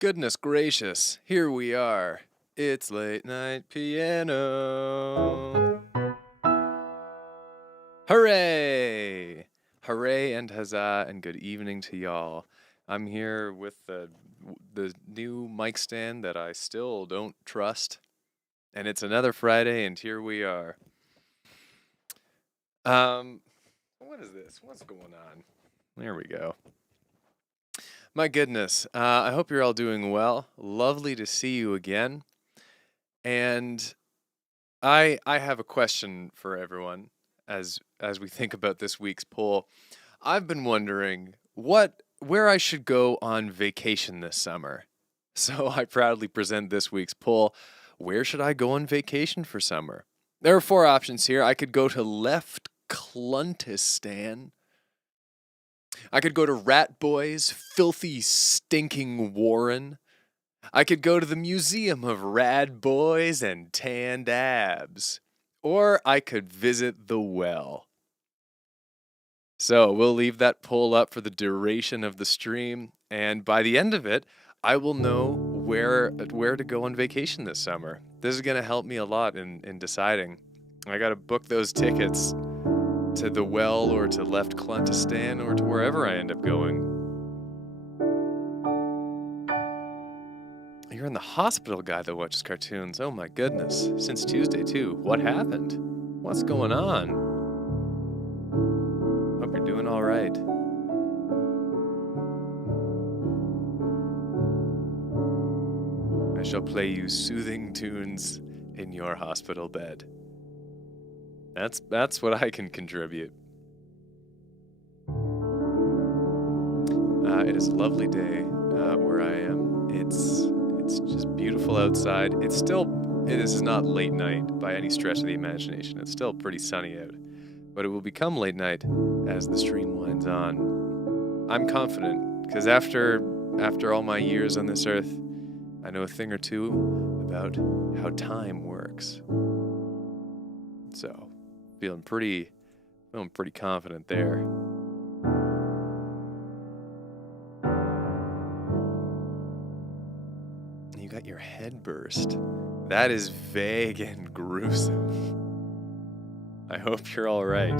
Goodness gracious, here we are. It's late night piano. Hooray! Hooray and huzzah and good evening to y'all. I'm here with the new mic stand that I still don't trust. And it's another Friday and here we are. What is this? What's going on? There we go. My goodness, I hope you're all doing well. Lovely to see you again. And I have a question for everyone as we think about this week's poll. I've been wondering where I should go on vacation this summer. So I proudly present this week's poll. Where should I go on vacation for summer? There are four options here. I could go to Left Cluntistan. I could go to Rat Boy's filthy, stinking Warren. I could go to the Museum of Rad Boys and Tanned Abs. Or I could visit the well. So we'll leave that poll up for the duration of the stream, and by the end of it, I will know where to go on vacation this summer. This is going to help me a lot in deciding. I got to book those tickets to the well or to Left Cluntistan or to wherever I end up going. You're in the hospital guy that watches cartoons. Oh my goodness. Since Tuesday too. What happened? What's going on? Hope you're doing all right. I shall play you soothing tunes in your hospital bed. That's what I can contribute. It is a lovely day where I am. It's just beautiful outside. This is not late night by any stretch of the imagination. It's still pretty sunny out, but it will become late night as the stream winds on. I'm confident because after all my years on this earth, I know a thing or two about how time works. So, feeling pretty confident there. You got your head burst. That is vague and gruesome. I hope you're all right.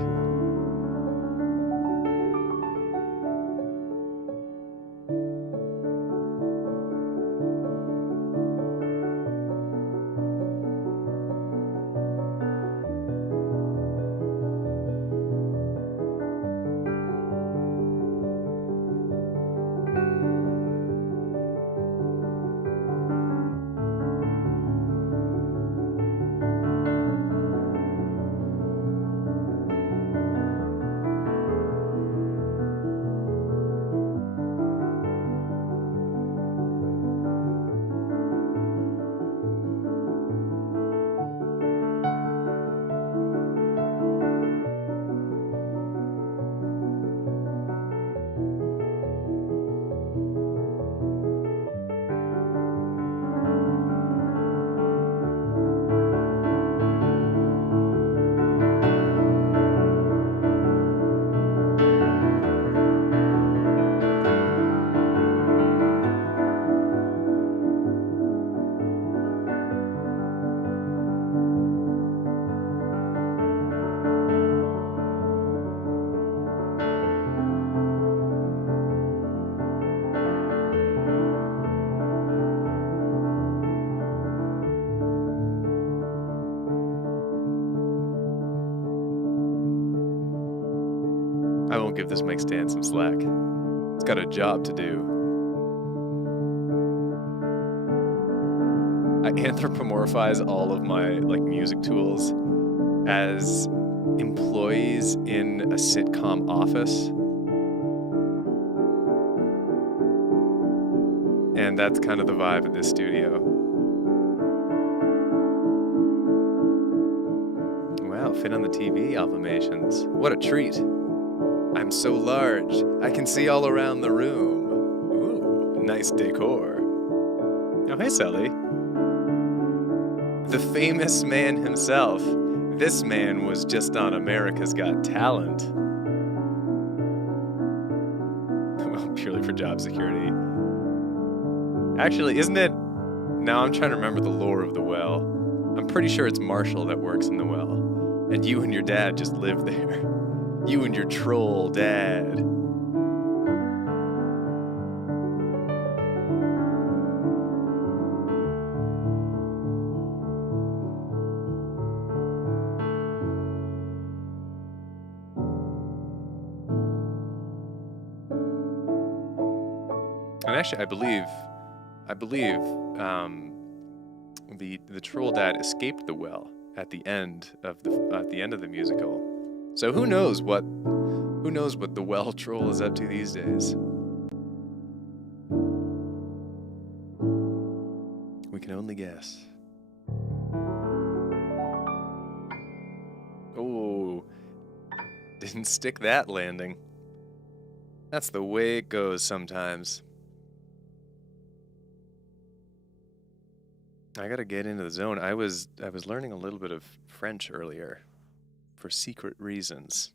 I won't give this mic stand some slack. It's got a job to do. I anthropomorphize all of my music tools as employees in a sitcom office. And that's kind of the vibe at this studio. Wow, fit on the TV, Alphamations. What a treat. I'm so large, I can see all around the room. Ooh, nice decor. Oh, hey, Sully. The famous man himself. This man was just on America's Got Talent. Well, purely for job security. Actually, isn't it? Now I'm trying to remember the lore of the well. I'm pretty sure it's Marshall that works in the well. And you and your dad just live there. You and your troll dad. And actually, I believe the troll dad escaped the well at the end of the musical. So who knows what the well troll is up to these days? We can only guess. Oh, didn't stick that landing. That's the way it goes sometimes. I gotta get into the zone. I was learning a little bit of French earlier for secret reasons.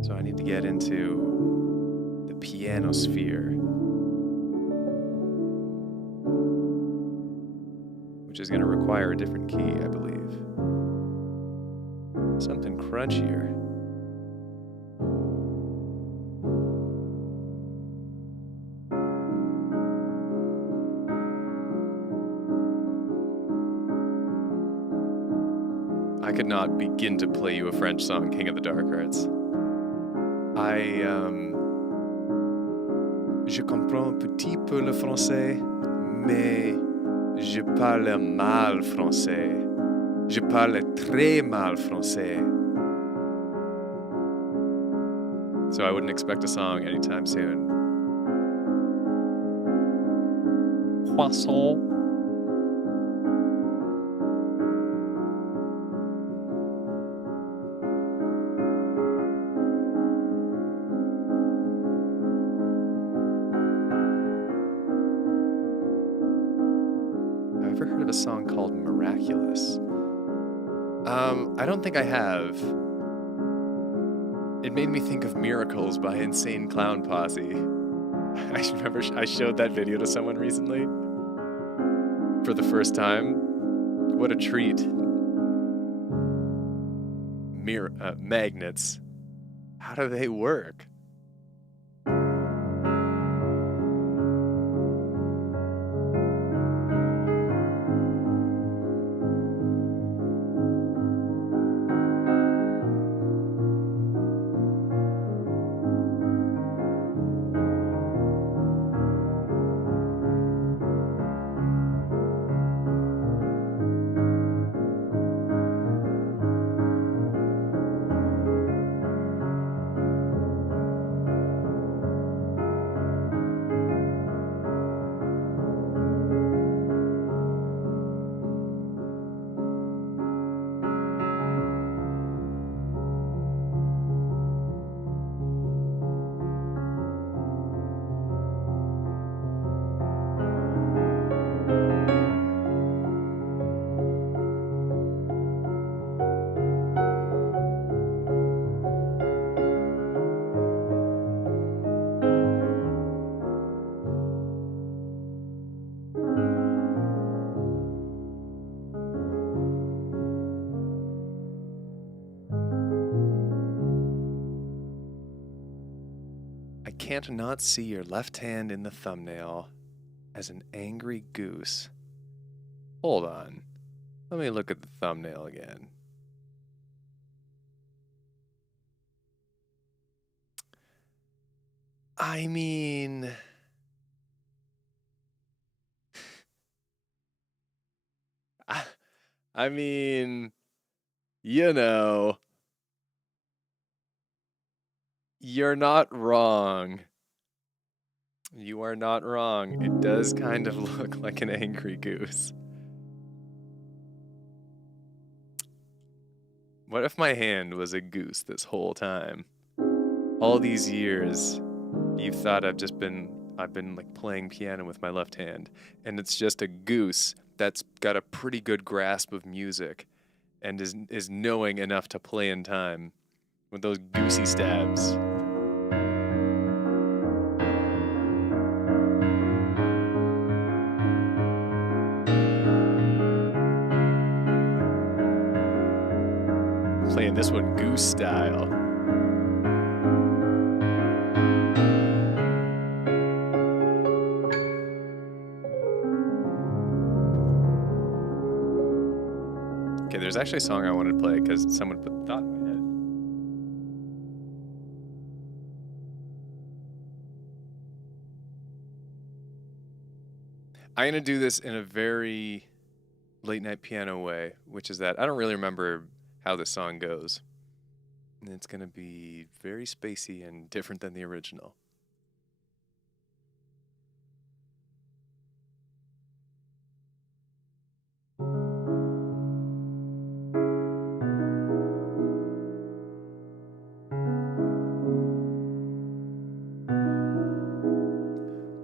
So I need to get into the piano sphere, which is going to require a different key, I believe. Something crunchier. I could not begin to play you a French song, King of the Dark Arts. Je comprends un petit peu le français, mais je parle mal français. Je parle très mal français. So I wouldn't expect a song anytime soon. Croissant. Ever heard of a song called Miraculous? I don't think I have. It made me think of Miracles by Insane Clown Posse. I remember I showed that video to someone recently for the first time. What a treat. Magnets. How do they work? I can't not see your left hand in the thumbnail as an angry goose. Hold on. Let me look at the thumbnail again. I mean... I mean, you know, you're not wrong. You are not wrong. It does kind of look like an angry goose. What if my hand was a goose this whole time? All these years, you've thought I've been like playing piano with my left hand, and it's just a goose that's got a pretty good grasp of music and is knowing enough to play in time with those goosey stabs. style. Okay, there's actually a song I wanted to play because someone put the thought in my head. I'm going to do this in a very late night piano way, which is that I don't really remember how the song goes. And it's going to be very spacey and different than the original.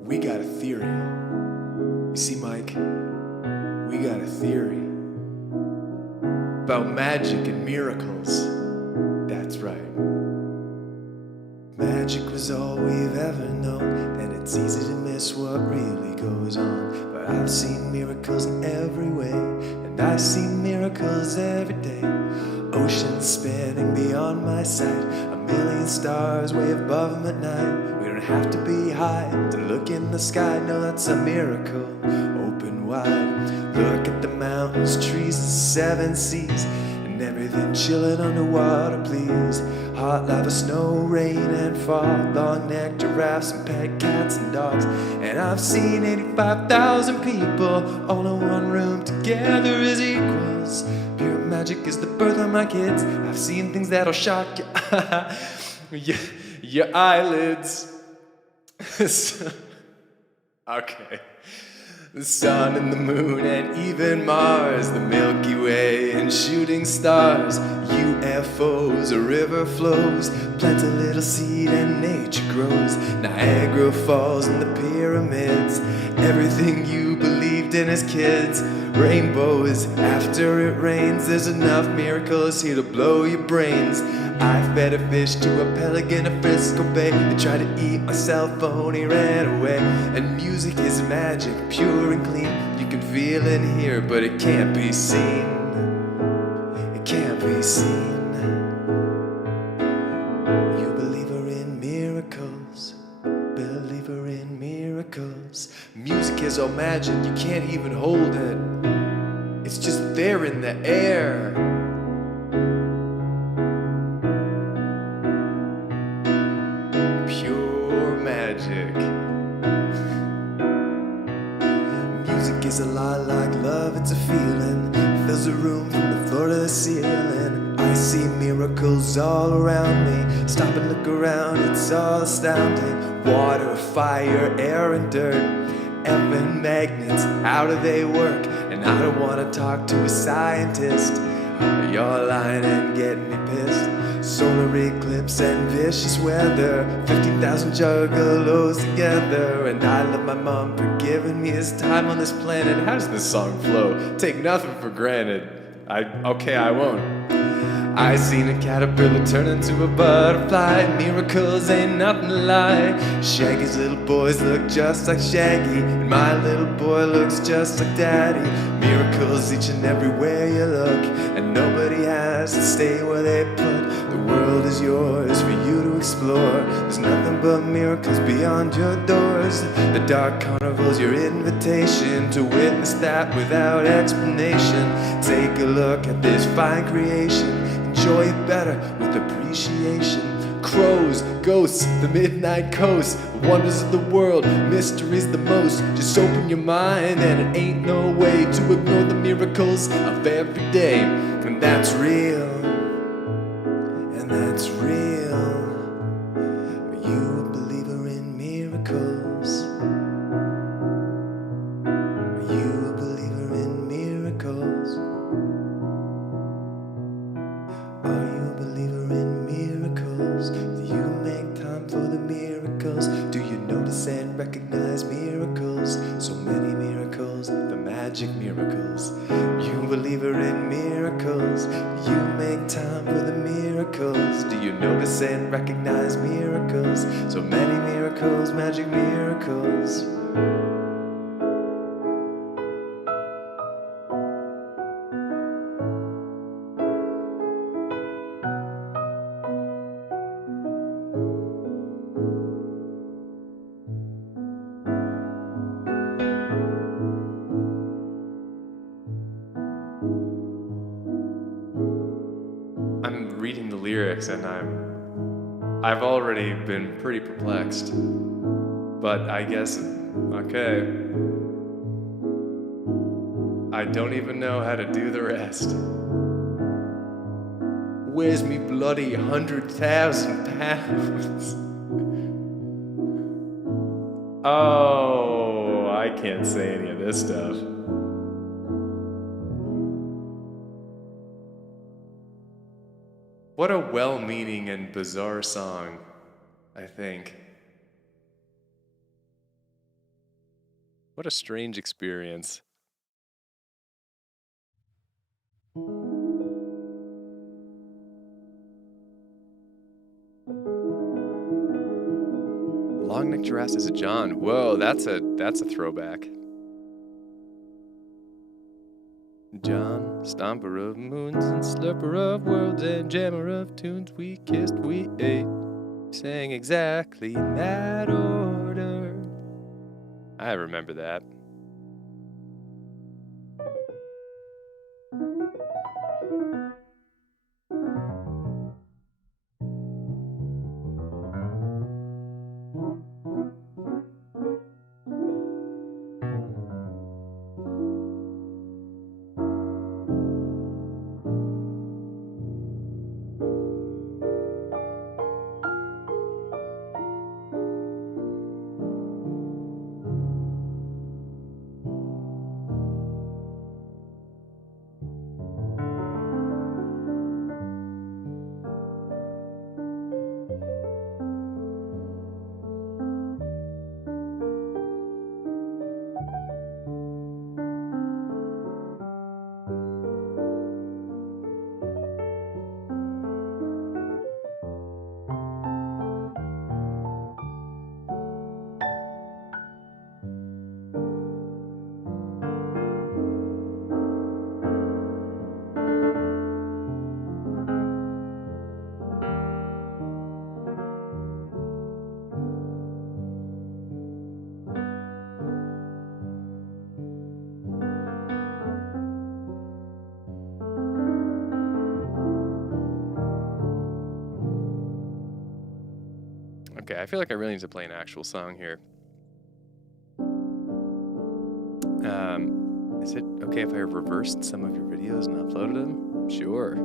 We got a theory. You see, Mike, we got a theory about magic and miracles. That's right. Magic was all we've ever known, and it's easy to miss what really goes on. But I've seen miracles in every way, and I see miracles every day. Oceans spanning beyond my sight, a million stars way above them at night. We don't have to be high to look in the sky, no, that's a miracle. Open wide, look at the mountains, trees, the seven seas, and everything chilling underwater, please. Hot lava, snow, rain and fog, long-necked giraffes and pet cats and dogs. And I've seen 85,000 people all in one room together as equals. Pure magic is the birth of my kids. I've seen things that'll shock your eyelids. Okay. The sun and the moon and even Mars, the Milky Way and shooting stars, UFOs, a river flows, plant a little seed and nature grows. Niagara Falls and the pyramids, everything you believed in as kids. Rainbows after it rains, there's enough miracles here to blow your brains. I fed a fish to a pelican at Frisco Bay. They tried to eat my cell phone, he ran away. And music is magic, pure and clean. You can feel it here, but it can't be seen. It can't be seen. You believer in miracles, believer in miracles. Music is all magic, you can't even hold it. It's just there in the air. Music is a lot like love, it's a feeling. Fills a room from the floor to the ceiling. I see miracles all around me. Stop and look around, it's all astounding. Water, fire, air and dirt, effing magnets, how do they work? And I don't want to talk to a scientist. You're lying and getting me pissed. Solar eclipse and vicious weather, 15,000 juggalos together. And I love my mom for giving me his time on this planet. How does this song flow? Take nothing for granted. I won't. I seen a caterpillar turn into a butterfly. Miracles ain't nothing to lie. Shaggy's little boys look just like Shaggy, and my little boy looks just like Daddy. Miracles each and everywhere you look, and nobody has to stay where they put. The world is yours for you to explore. There's nothing but miracles beyond your doors. The dark carnival's your invitation to witness that without explanation. Take a look at this fine creation. Enjoy it better with appreciation. Crows, ghosts, the midnight coast, the wonders of the world, mysteries the most. Just open your mind and it ain't no way to ignore the miracles of every day. And that's real, and that's real. Are you a believer in miracles? Are you a believer in miracles? Are you a believer in miracles? Do you make time for the miracles? Do you notice and recognize miracles? So many miracles, the magic miracles. You a believer in miracles? Do you make time for the miracles? Do you notice and recognize miracles? So many miracles, magic miracles. lyrics, and I've already been pretty perplexed. But I guess, okay. I don't even know how to do the rest. Where's me bloody 100,000 pounds? Oh, I can't say any of this stuff. What a well-meaning and bizarre song, I think. What a strange experience. Long-necked giraffes is a John. Whoa, that's a throwback. John, stomper of moons and slurper of worlds and jammer of tunes, we kissed, we ate, sang exactly in that order. I remember that. Okay, I feel like I really need to play an actual song here. Is it okay if I reversed some of your videos and uploaded them? Sure.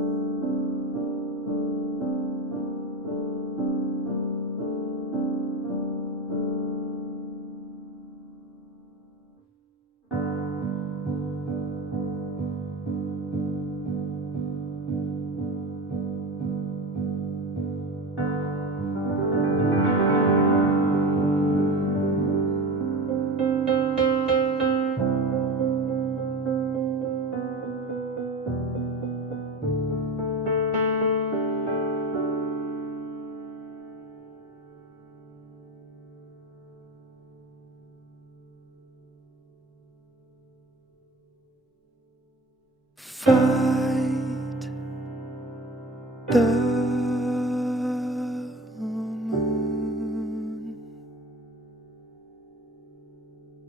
Fight the moon.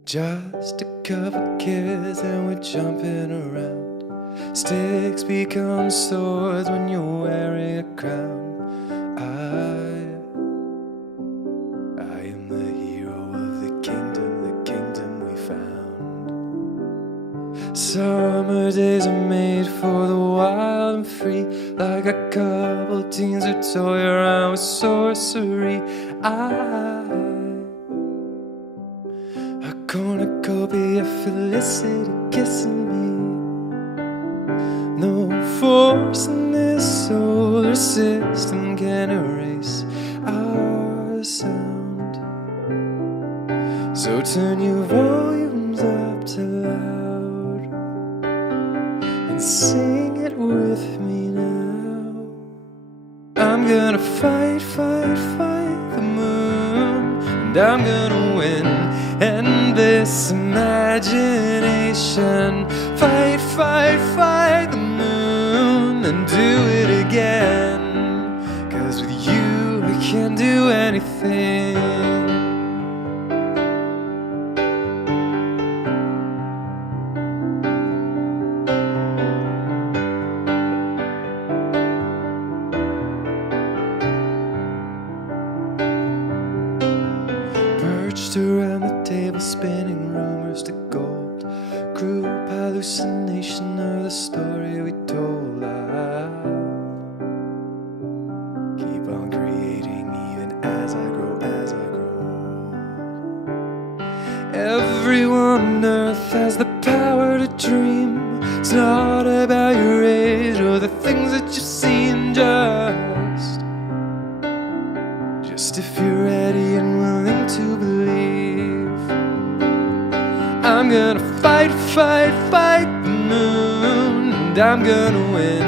Just a couple kids and we're jumping around. Sticks become swords when you're wearing a crown. I am the hero of the kingdom we found. Summer days are made for the wild and free, like a couple teens who toy around with sorcery. A cornucopia of felicity kissing me. No force in this solar system can erase our sound. So turn your volumes up to loud and sing it with me now. I'm gonna fight the moon, and I'm gonna win. And this imagination, fight the moon and do it again. 'Cause with you I can do anything. Tossed around the table, spinning rumors to gold. Group hallucination of the story we told. I keep on creating even as I grow, as I grow. Everyone on earth has the power to dream. It's not about your age or the things that you've seen, just if you're ready and willing to believe. I'm gonna fight, fight, fight the moon, and I'm gonna win.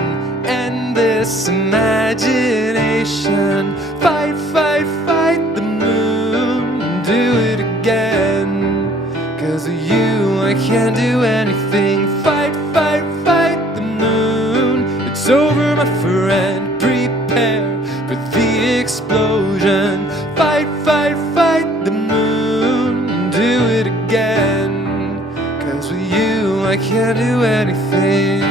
End this imagination. Fight, fight, fight the moon, and do it again. 'Cause of you I can't do anything. Fight, fight, fight the moon. It's over, my friend. Prepare for the explosion. Fight, fight, fight the moon, and do it again. 'Cause with you I can't do anything.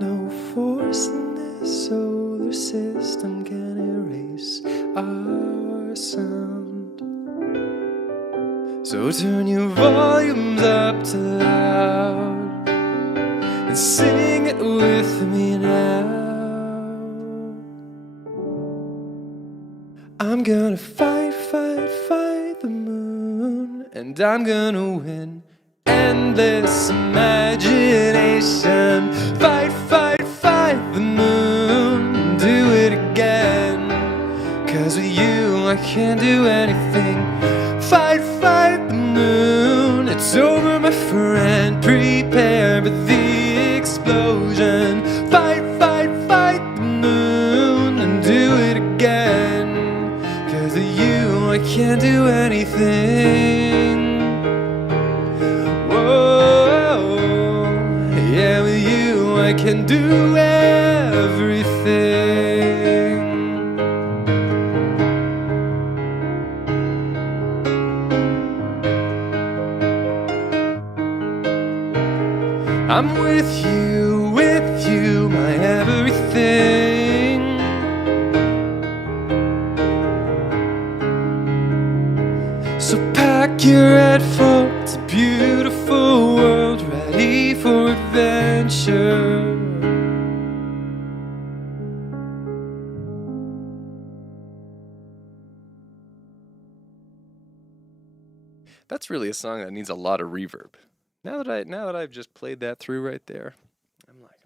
No force in this solar system can erase our sound. So turn your volumes up to loud and sing it with me now. I'm gonna fight, fight, fight the moon, and I'm gonna win. Endless imagination. Fight, fight, fight the moon, do it again. 'Cause with you I can't do anything. Fight, fight the moon. It's over, my friend. Prepare for the explosion. Fight, fight, fight the moon, and do it again. 'Cause with you I can't do anything. Whoa, yeah, with you I can do everything. I'm with you, my everything. So pack your headphones, a beautiful world, ready for adventure. That's really a song that needs a lot of reverb. Now that I've just played that through right there, I'm like,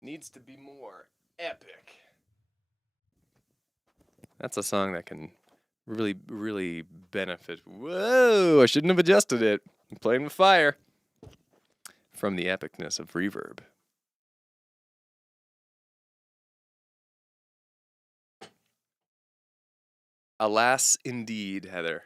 needs to be more epic. That's a song that can really, really benefit. Whoa, I shouldn't have adjusted it. I'm playing with fire. From the epicness of reverb. Alas, indeed, Heather.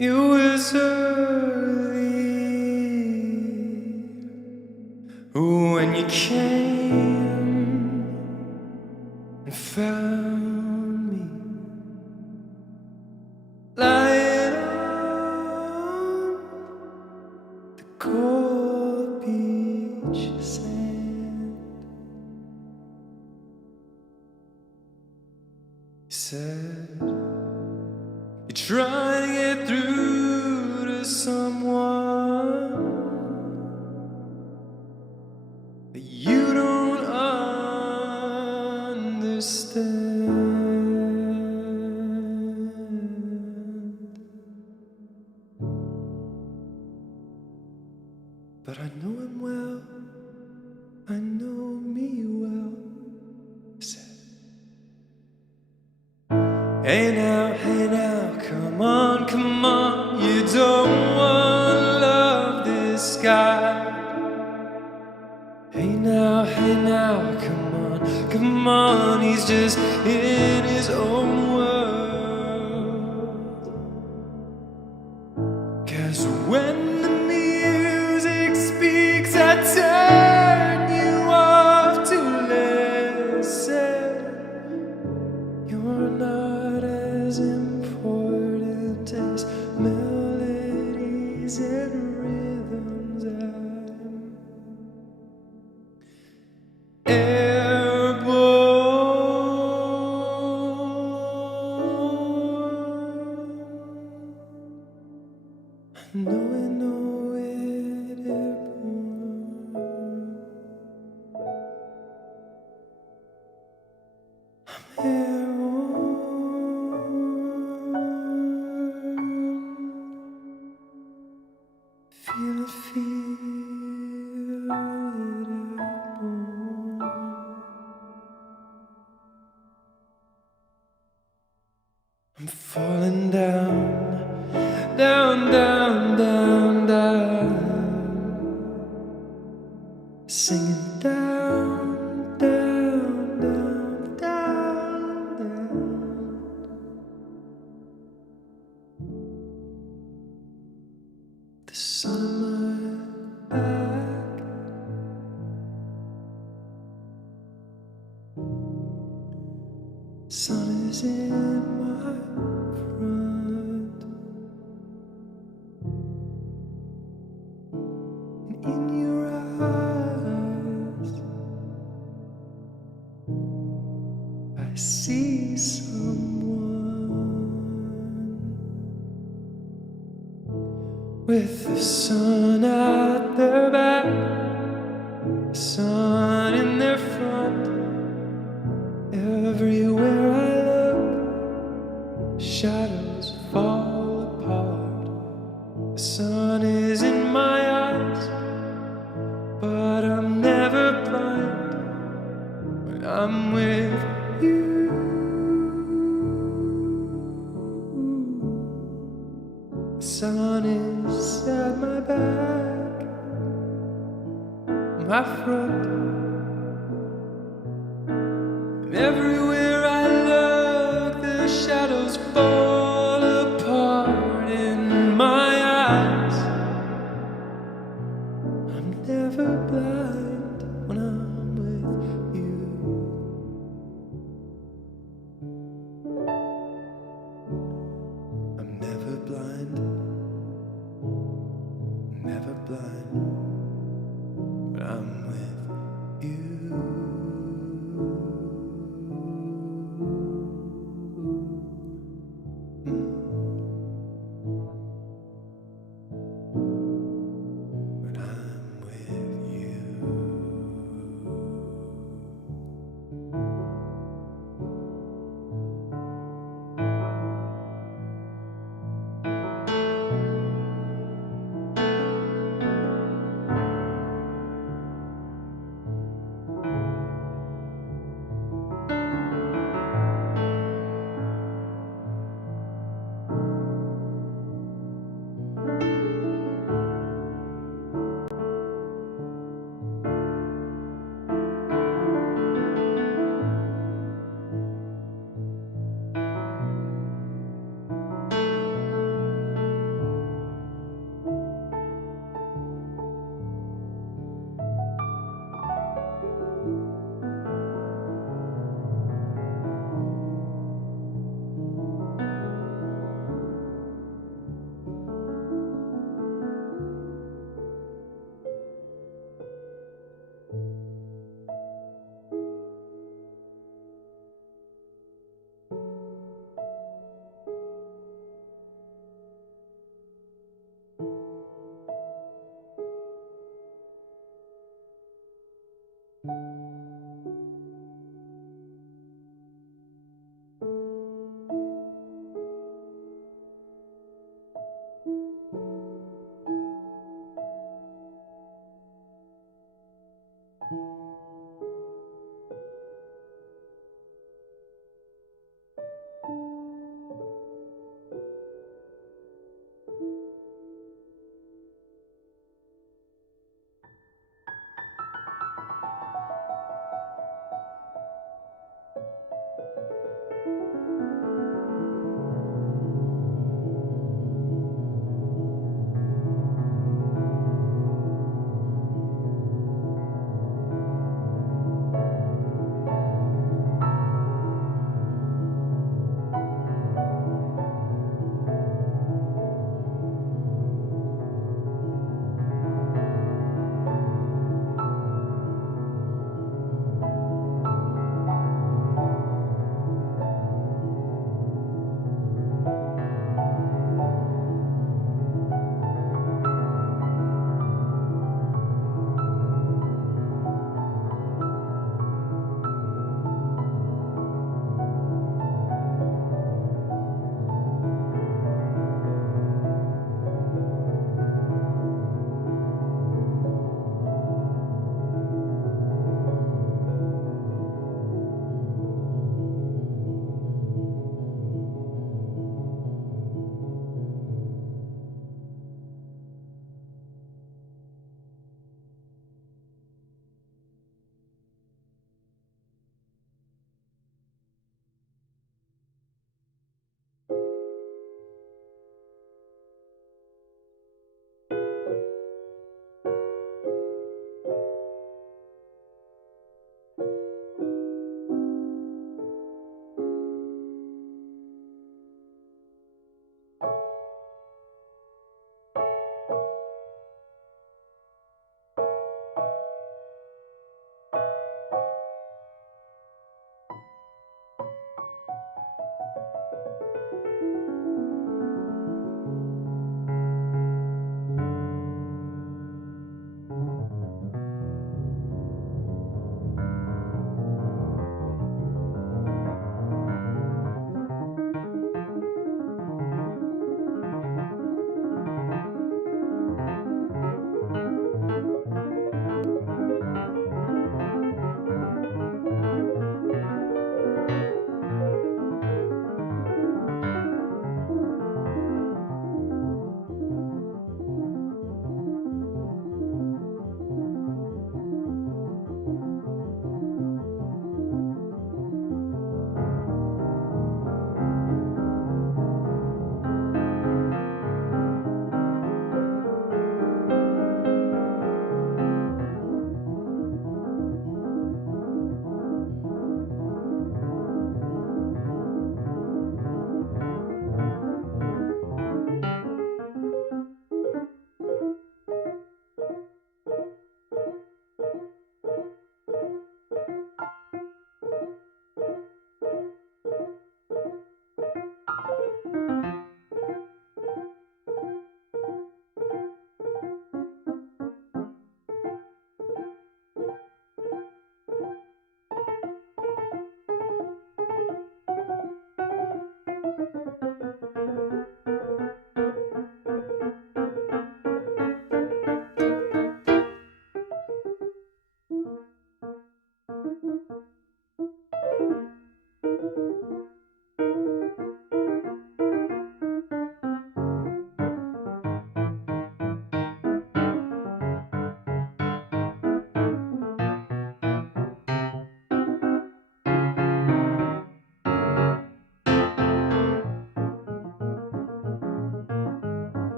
It was early when you came and found me lying on the cold beach sand. You said you're trying to get through to someone that you don't understand. But I know him well, I know me well. I said, hey now, come on, you don't want love this guy. Hey now, come on, he's just in his own world. 'Cause when the music speaks, I turn you off to listen. You're not as important as melodies and rhythms. I'm airborne. I know it, airborne. I'm airborne. Feel it, airborne. I'm falling down, singing down. The sun on my back, sun is in my front, and in your eyes I see someone with the sun at their back, sun in their front. Everywhere I look, shadows fall apart. The sun is in my eyes, but I'm never blind when I'm with you. The sun is at my back, my front, and everywhere I look, the shadows fall apart in my eyes. I'm never blind when I'm with you. I'm never blind, never blind when I'm with you. When I'm with you.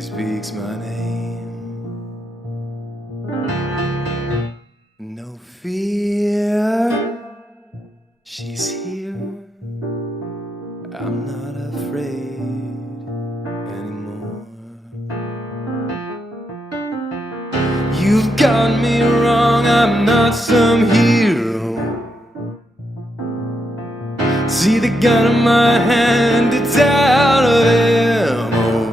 Speaks my name. No fear, she's here. I'm not afraid anymore. You've got me wrong, I'm not some hero. See the gun in my hand, it's out of ammo.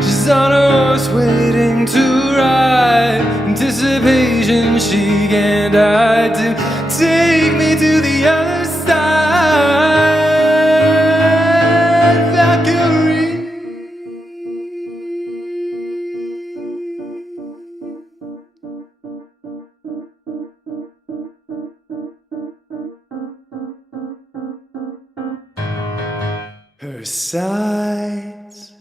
She's on her horse waiting to ride. Anticipation she can't hide to take me to the other side. Valkyrie. Her sights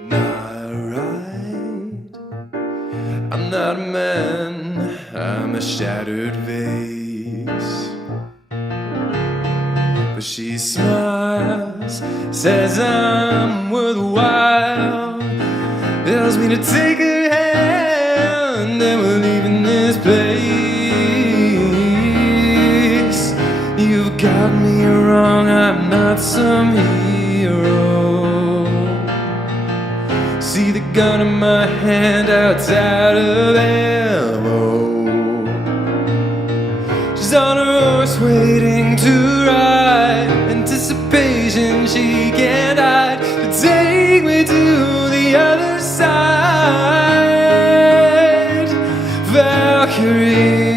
not right. I'm not a man, I'm a shattered vase. But she smiles, says I'm worthwhile, tells me to take her hand and we're leaving this place. You've got me wrong, I'm not some hero. See the gun in my hand, outside of ammo. She's on her horse waiting to ride. Anticipation she can't hide to take me to the other side. Valkyrie.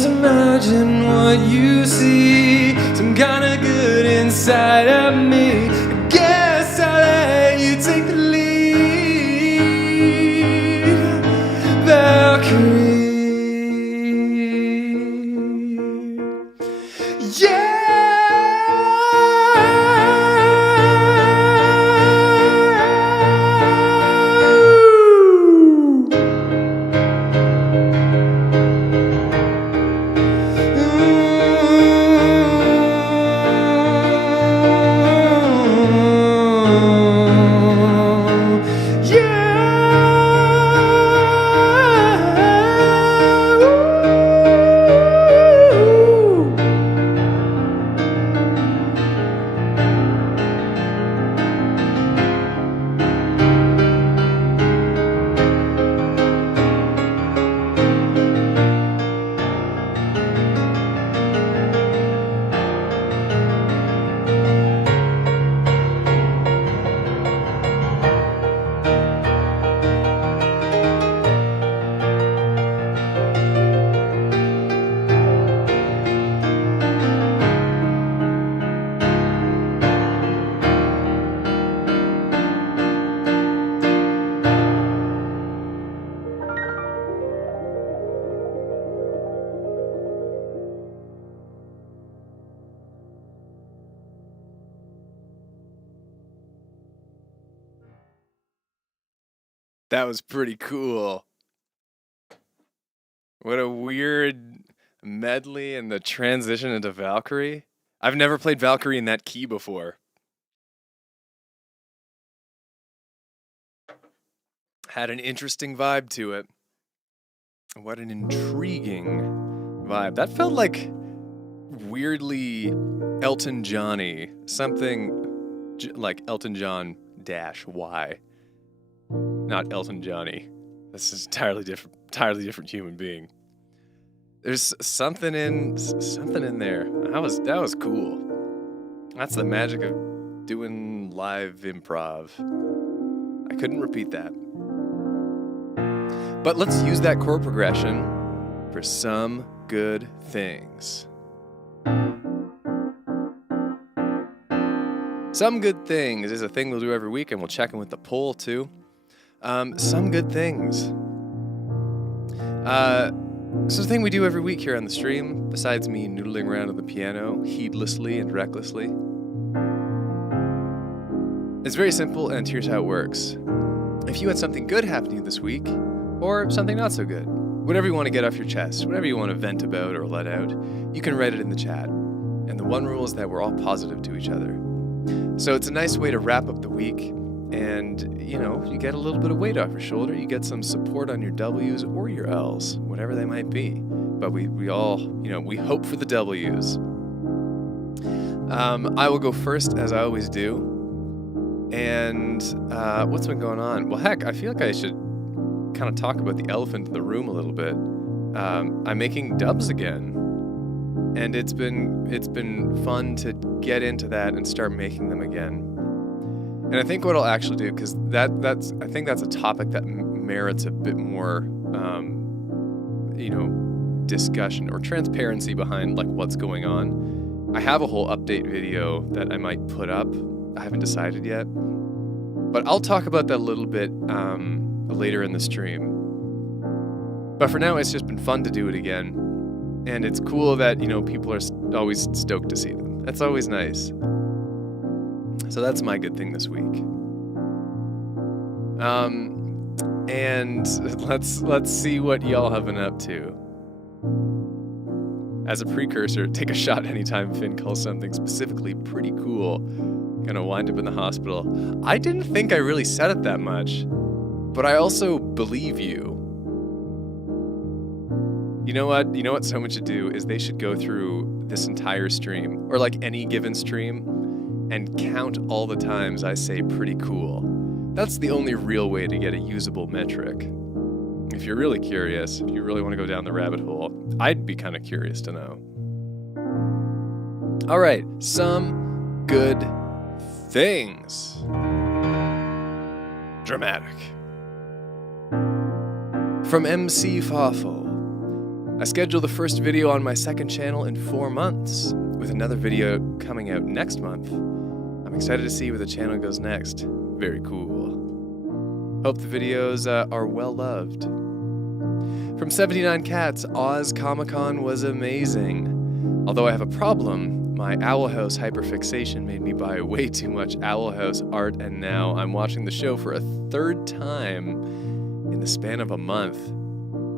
Just imagine what you see, some kind of good inside of me. I guess I'll let you take the lead, Valkyrie. Yeah. That was pretty cool. What a weird medley and the transition into Valkyrie. I've never played Valkyrie in that key before. Had an interesting vibe to it. What an intriguing vibe. That felt like weirdly Elton John-y. Something like Elton John dash Y. Not Elton Johnny. This is entirely different human being. There's something in there. That was cool. That's the magic of doing live improv. I couldn't repeat that. But let's use that chord progression for some good things. Some good things is a thing we'll do every week, and we'll check in with the poll too. Some good things. This is a thing we do every week here on the stream, besides me noodling around on the piano, heedlessly and recklessly. It's very simple, and here's how it works. If you had something good happen to you this week, or something not so good, whatever you want to get off your chest, whatever you want to vent about or let out, you can write it in the chat. And the one rule is that we're all positive to each other. So it's a nice way to wrap up the week. And, you know, you get a little bit of weight off your shoulder. You get some support on your W's or your L's, whatever they might be. But we all, you know, we hope for the W's. I will go first, as I always do. And what's been going on? Well, heck, I feel like I should kind of talk about the elephant in the room a little bit. I'm making dubs again. And it's been fun to get into that and start making them again. And I think what I'll actually do, because I think that's a topic that merits a bit more, discussion or transparency behind like what's going on. I have a whole update video that I might put up. I haven't decided yet, but I'll talk about that a little bit later in the stream. But for now, it's just been fun to do it again, and it's cool that people are always stoked to see them. That's always nice. So that's my good thing this week. And let's see what y'all have been up to. As a precursor, take a shot anytime Finn calls something specifically pretty cool. Gonna wind up in the hospital. I didn't think I really said it that much, but I also believe you. You know what? You know what someone should do is they should go through this entire stream, or like any given stream, and count all the times I say pretty cool. That's the only real way to get a usable metric. If you're really curious, if you really want to go down the rabbit hole, I'd be kind of curious to know. All right, some good things. Dramatic. From MC Fawful. I scheduled the first video on my second channel in 4 months, with another video coming out next month. I'm excited to see where the channel goes next. Very cool. Hope the videos are well loved. From 79 Cats, Oz Comic Con was amazing. Although I have a problem, my Owl House hyperfixation made me buy way too much Owl House art, and now I'm watching the show for a third time in the span of a month.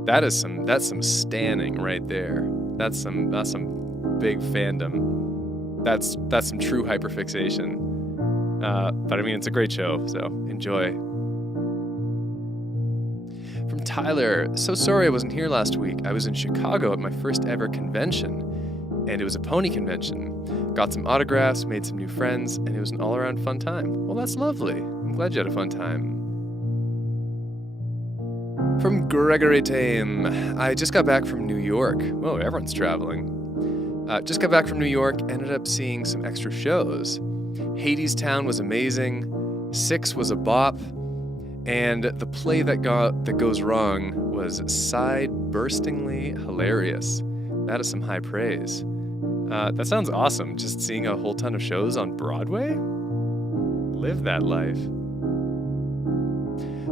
That's some standing right there. That's some big fandom. That's some true hyperfixation. But I mean, it's a great show, so enjoy. From Tyler, so sorry I wasn't here last week. I was in Chicago at my first ever convention, and it was a pony convention. Got some autographs, made some new friends, and it was an all-around fun time. Well, that's lovely. I'm glad you had a fun time. From Gregory Tame, I just got back from New York. Whoa, everyone's traveling. Just got back from New York, ended up seeing some extra shows. Hadestown was amazing, Six was a bop, and the play that goes wrong was side-burstingly hilarious. That is some high praise. That sounds awesome, just seeing a whole ton of shows on Broadway? Live that life.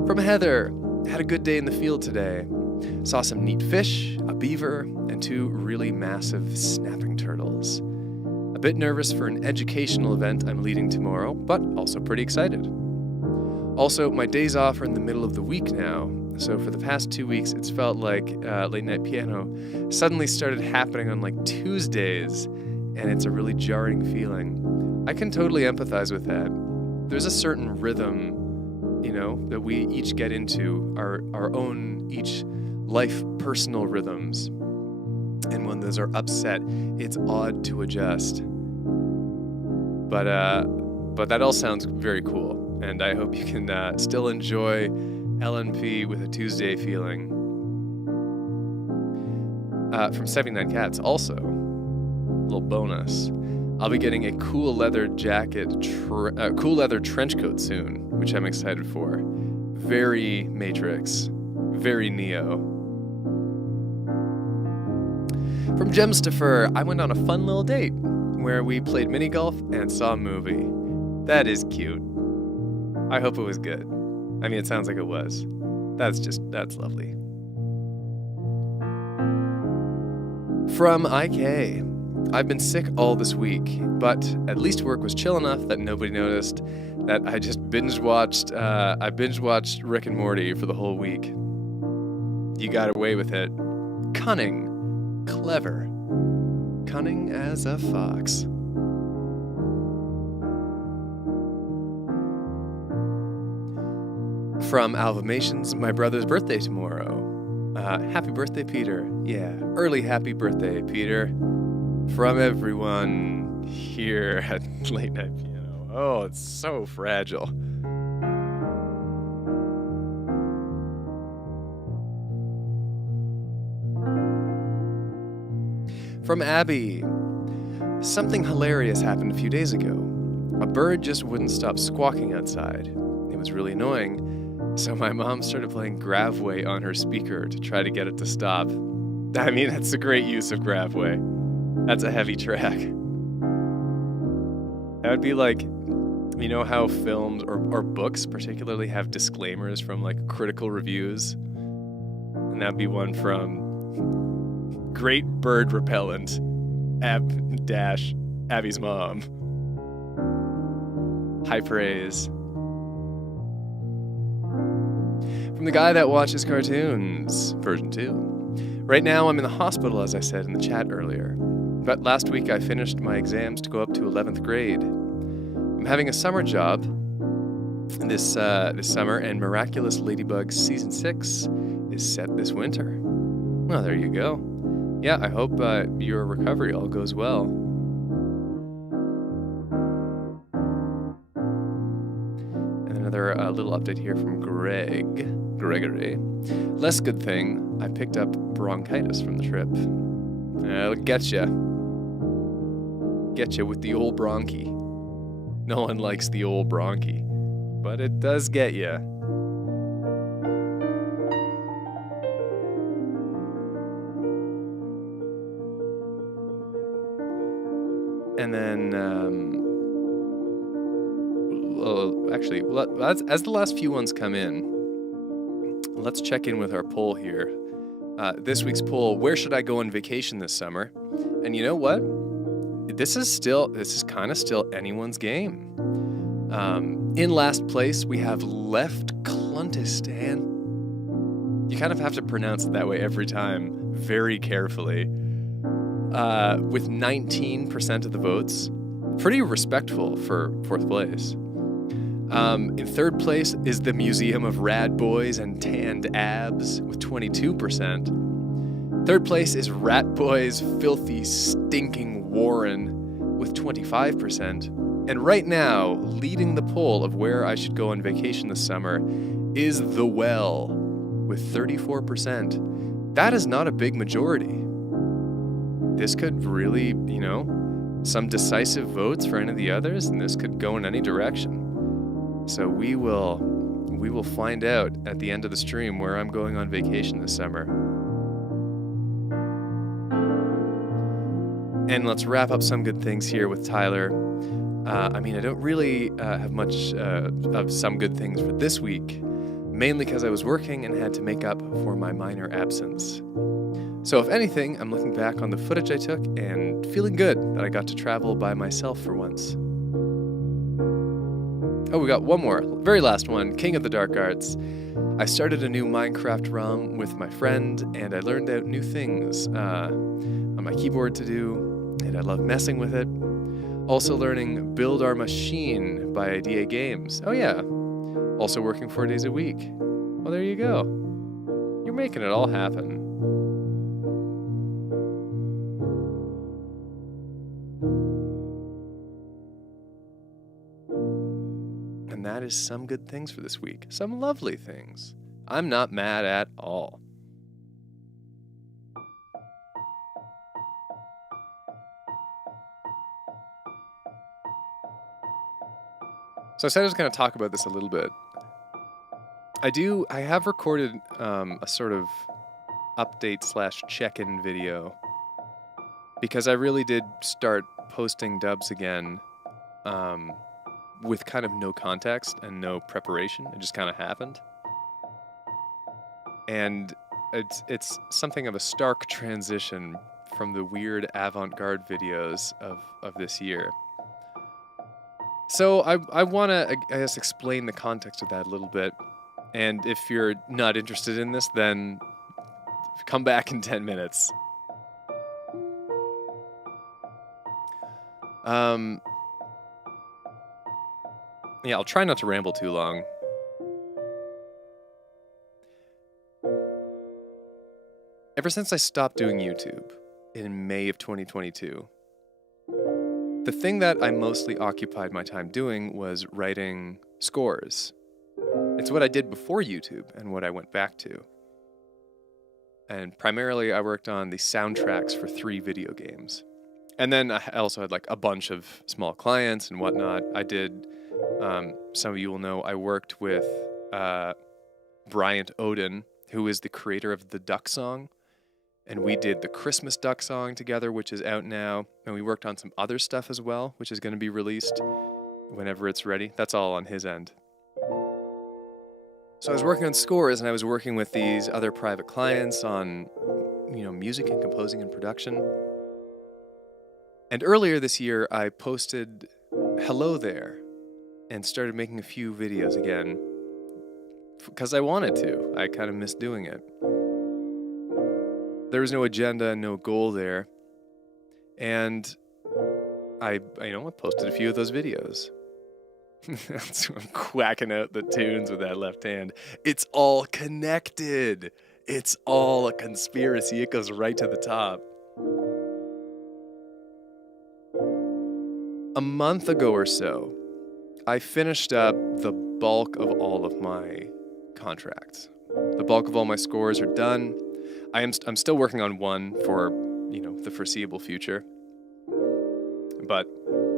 From Heather, had a good day in the field today. Saw some neat fish, a beaver, and 2 really massive snapping turtles. A bit nervous for an educational event I'm leading tomorrow, but also pretty excited. Also, my days off are in the middle of the week now, so for the past 2 weeks it's felt like Late Night Piano suddenly started happening on like Tuesdays, and it's a really jarring feeling. I can totally empathize with that. There's a certain rhythm, that we each get into, our own, each life personal rhythms. And when those are upset, it's odd to adjust. But that all sounds very cool, and I hope you can still enjoy LNP with a Tuesday feeling. From 79 Cats also, a little bonus. I'll be getting a cool leather jacket, cool leather trench coat soon, which I'm excited for. Very Matrix, very Neo. From Gemstifer, I went on a fun little date where we played mini golf and saw a movie. That is cute. I hope it was good. I mean, it sounds like it was. That's lovely. From IK. I've been sick all this week, but at least work was chill enough that nobody noticed that I just binge watched Rick and Morty for the whole week. You got away with it. Cunning. Clever. Cunning as a fox. From Alvamations, my brother's birthday tomorrow. Happy birthday, Peter. Yeah, early happy birthday, Peter. From everyone here at Late Night Piano. Oh, it's so fragile. From Abby. Something hilarious happened a few days ago. A bird just wouldn't stop squawking outside. It was really annoying, so my mom started playing Gravway on her speaker to try to get it to stop. I mean, that's a great use of Gravway. That's a heavy track. That would be like, how films or books particularly have disclaimers from like critical reviews? And that'd be one from Great Bird Repellent, Abby's mom. High praise. From the guy that watches cartoons, version 2. Right now I'm in the hospital, as I said in the chat earlier. But last week I finished my exams to go up to 11th grade. I'm having a summer job this summer, and Miraculous Ladybug Season 6 is set this winter. Well, there you go. Yeah, I hope your recovery all goes well. And another little update here from Gregory. Less good thing, I picked up bronchitis from the trip. It'll get ya with the old bronchi. No one likes the old bronchi, but it does get ya. And then, actually, as the last few ones come in, let's check in with our poll here. This week's poll: where should I go on vacation this summer? And you know what? This is kind of still anyone's game. In last place, we have Left Kluntistan. You kind of have to pronounce it that way every time, very carefully. With 19% of the votes. Pretty respectful for fourth place. In third place is the Museum of Rad Boys and Tanned Abs with 22%. Third place is Rat Boys Filthy Stinking Warren with 25%. And right now, leading the poll of where I should go on vacation this summer is The Well with 34%. That is not a big majority. This could really, some decisive votes for any of the others, and this could go in any direction. So we will find out at the end of the stream where I'm going on vacation this summer. And let's wrap up some good things here with Tyler. I don't really have much of some good things for this week, mainly because I was working and had to make up for my minor absence. So if anything, I'm looking back on the footage I took and feeling good that I got to travel by myself for once. Oh, we got one more. Very last one. King of the Dark Arts. I started a new Minecraft ROM with my friend, and I learned out new things on my keyboard to do, and I love messing with it. Also learning Build Our Machine by Idea Games. Oh yeah. Also working 4 days a week. Well, there you go. You're making it all happen. And that is some good things for this week. Some lovely things. I'm not mad at all. So I said I was going to talk about this a little bit. I have recorded a sort of update/check-in video because I really did start posting dubs again with kind of no context and no preparation. It just kind of happened. And it's something of a stark transition from the weird avant-garde videos of this year. So I want to, I guess, explain the context of that a little bit. And if you're not interested in this, then come back in 10 minutes. Yeah, I'll try not to ramble too long. Ever since I stopped doing YouTube in May of 2022, the thing that I mostly occupied my time doing was writing scores. It's what I did before YouTube and what I went back to. And primarily I worked on the soundtracks for 3 video games. And then I also had like a bunch of small clients and whatnot. I did, some of you will know, I worked with Bryant Oden, who is the creator of the Duck Song. And we did the Christmas Duck Song together, which is out now. And we worked on some other stuff as well, which is going to be released whenever it's ready. That's all on his end. So I was working on scores, and I was working with these other private clients on, music and composing and production. And earlier this year, I posted Hello There and started making a few videos again because I wanted to. I kind of missed doing it. There was no agenda, no goal there. And I posted a few of those videos. So I'm quacking out the tunes with that left hand. It's all connected. It's all a conspiracy. It goes right to the top. A month ago or so, I finished up the bulk of all of my contracts. The bulk of all my scores are done. I'm still working on one for, the foreseeable future. But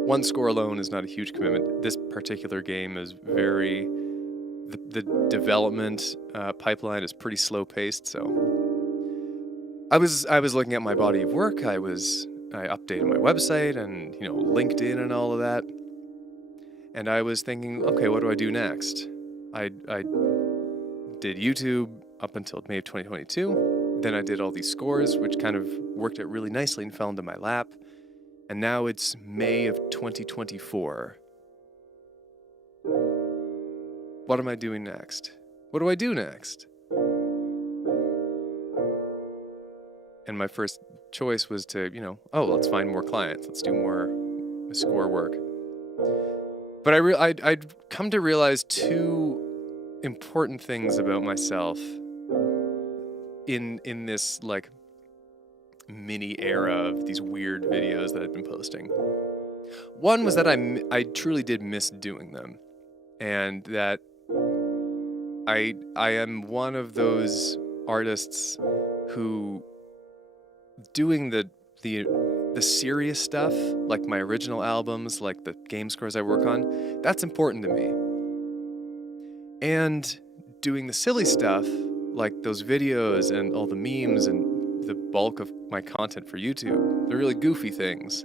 one score alone is not a huge commitment. This particular game is the development pipeline is pretty slow paced. So I was looking at my body of work. I was I updated my website and, LinkedIn and all of that. And I was thinking, okay, what do I do next? I did YouTube up until May of 2022. Then I did all these scores, which kind of worked out really nicely and fell into my lap. And now it's May of 2024. What am I doing next? What do I do next? And my first choice was to, let's find more clients. Let's do more score work. But I'd come to realize two important things about myself in this like mini era of these weird videos that I've been posting. One was that I truly did miss doing them, and that I am one of those artists who doing the serious stuff, like my original albums, like the game scores I work on, that's important to me. And doing the silly stuff, like those videos and all the memes and the bulk of my content for YouTube, the really goofy things,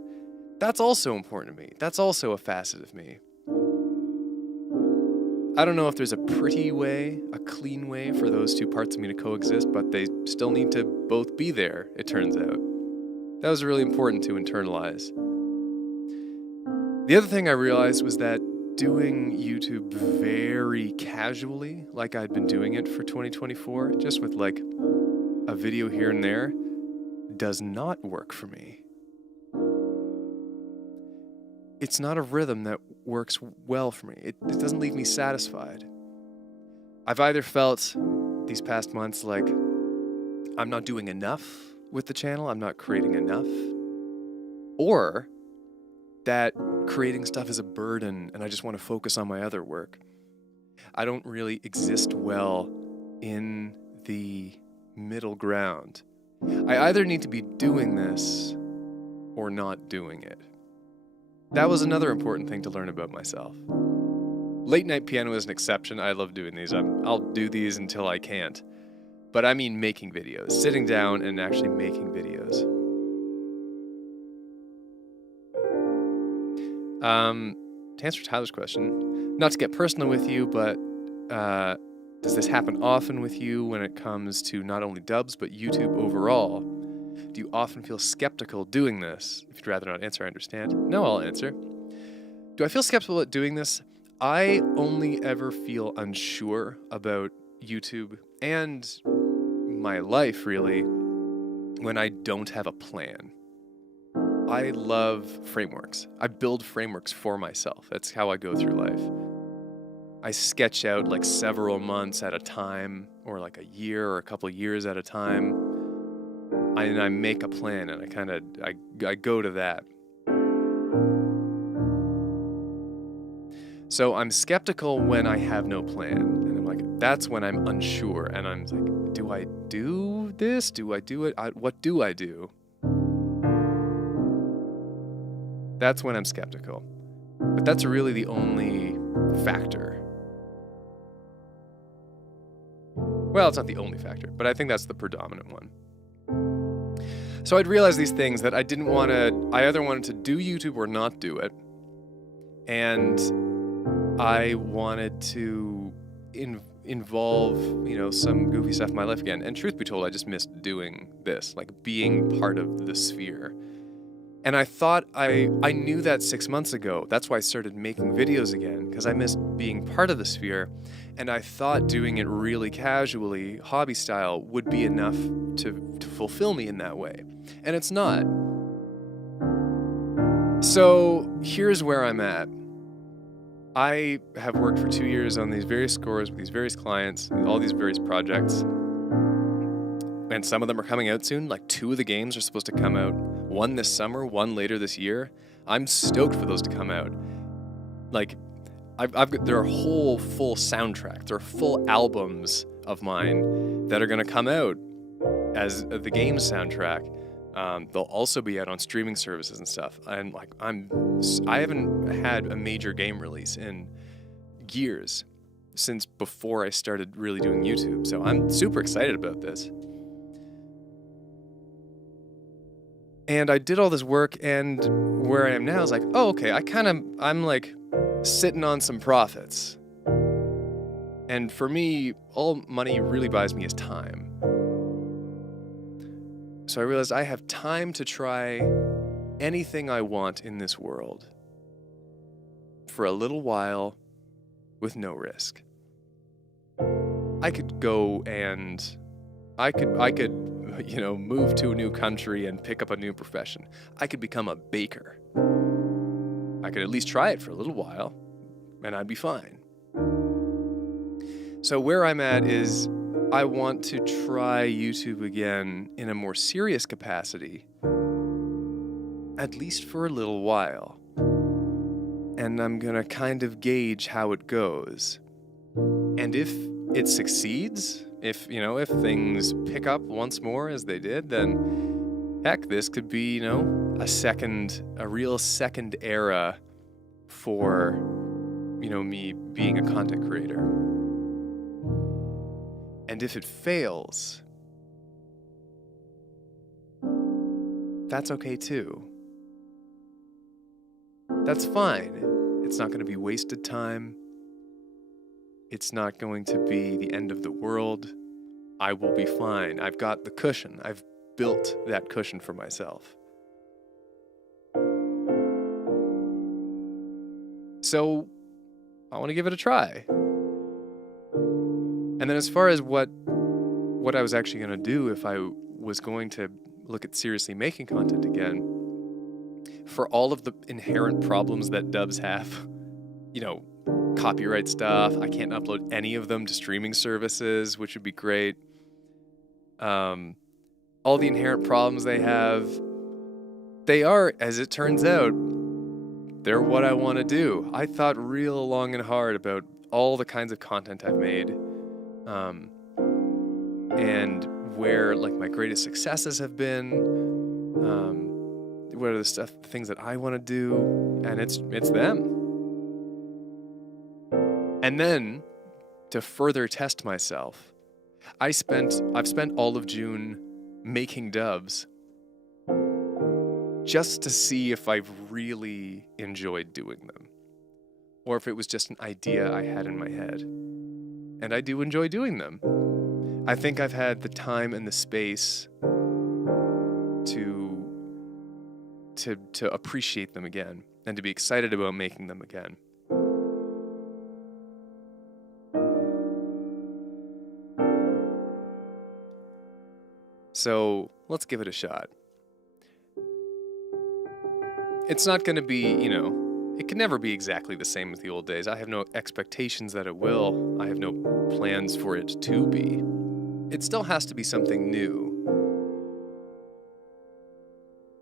that's also important to me. That's also a facet of me. I don't know if there's a pretty way, a clean way for those two parts of me to coexist, but they still need to both be there, it turns out. That was really important to internalize. The other thing I realized was that doing YouTube very casually, like I'd been doing it for 2024, just with like a video here and there, does not work for me. It's not a rhythm that works well for me. It doesn't leave me satisfied. I've either felt these past months like I'm not doing enough with the channel, I'm not creating enough, or that creating stuff is a burden and I just want to focus on my other work. I don't really exist well in the middle ground. I either need to be doing this or not doing it. That was another important thing to learn about myself. Late night piano is an exception. I love doing these. I'll do these until I can't. But I mean making videos, sitting down and actually making videos. To answer Tyler's question, not to get personal with you, but does this happen often with you when it comes to not only dubs, but YouTube overall? Do you often feel skeptical doing this? If you'd rather not answer, I understand. No, I'll answer. Do I feel skeptical at doing this? I only ever feel unsure about YouTube and my life, really, when I don't have a plan. I love frameworks. I build frameworks for myself. That's how I go through life. I sketch out like several months at a time, or like a year or a couple of years at a time. And I make a plan, and I go to that. So I'm skeptical when I have no plan, and I'm like, that's when I'm unsure, and I'm like, do I do this? Do I do it? What do I do? That's when I'm skeptical. But that's really the only factor. Well, it's not the only factor, but I think that's the predominant one. So I'd realized these things that I didn't want to, I either wanted to do YouTube or not do it. And I wanted to involve, some goofy stuff in my life again. And truth be told, I just missed doing this, like being part of the sphere. And I thought I knew that 6 months ago. That's why I started making videos again, because I missed being part of the sphere. And I thought doing it really casually, hobby style, would be enough to fulfill me in that way. And it's not. So here's where I'm at. I have worked for 2 years on these various scores with these various clients, all these various projects. And some of them are coming out soon. Like 2 of the games are supposed to come out. One this summer, one later this year. I'm stoked for those to come out. Like, there are whole full soundtracks. There are full albums of mine that are going to come out as the game's soundtrack. They'll also be out on streaming services and stuff. And like, I haven't had a major game release in years, since before I started really doing YouTube. So I'm super excited about this. And I did all this work, and where I am now is like, oh, okay, I'm like sitting on some profits. And for me, all money really buys me is time. So I realized I have time to try anything I want in this world for a little while with no risk. I could go and I could move to a new country and pick up a new profession. I could become a baker. I could at least try it for a little while, and I'd be fine. So where I'm at is I want to try YouTube again in a more serious capacity, at least for a little while. And I'm gonna kind of gauge how it goes. And if it succeeds, if things pick up once more as they did, then heck, this could be, a real second era for, me being a content creator. And if it fails, that's okay too. That's fine. It's not going to be wasted time. It's not going to be the end of the world. I will be fine. I've got the cushion. I've built that cushion for myself. So I want to give it a try. And then as far as what I was actually going to do if I was going to look at seriously making content again, for all of the inherent problems that dubs have, copyright stuff, I can't upload any of them to streaming services, which would be great. All the inherent problems they have, they are, as it turns out, they're what I want to do. I thought real long and hard about all the kinds of content I've made, and where my greatest successes have been, what are the things that I want to do, and it's them. And then, to further test myself, I've spent all of June making dubs just to see if I've really enjoyed doing them, or if it was just an idea I had in my head. And I do enjoy doing them. I think I've had the time and the space to appreciate them again and to be excited about making them again. So let's give it a shot. It's not going to be, it can never be exactly the same as the old days. I have no expectations that it will. I have no plans for it to be. It still has to be something new.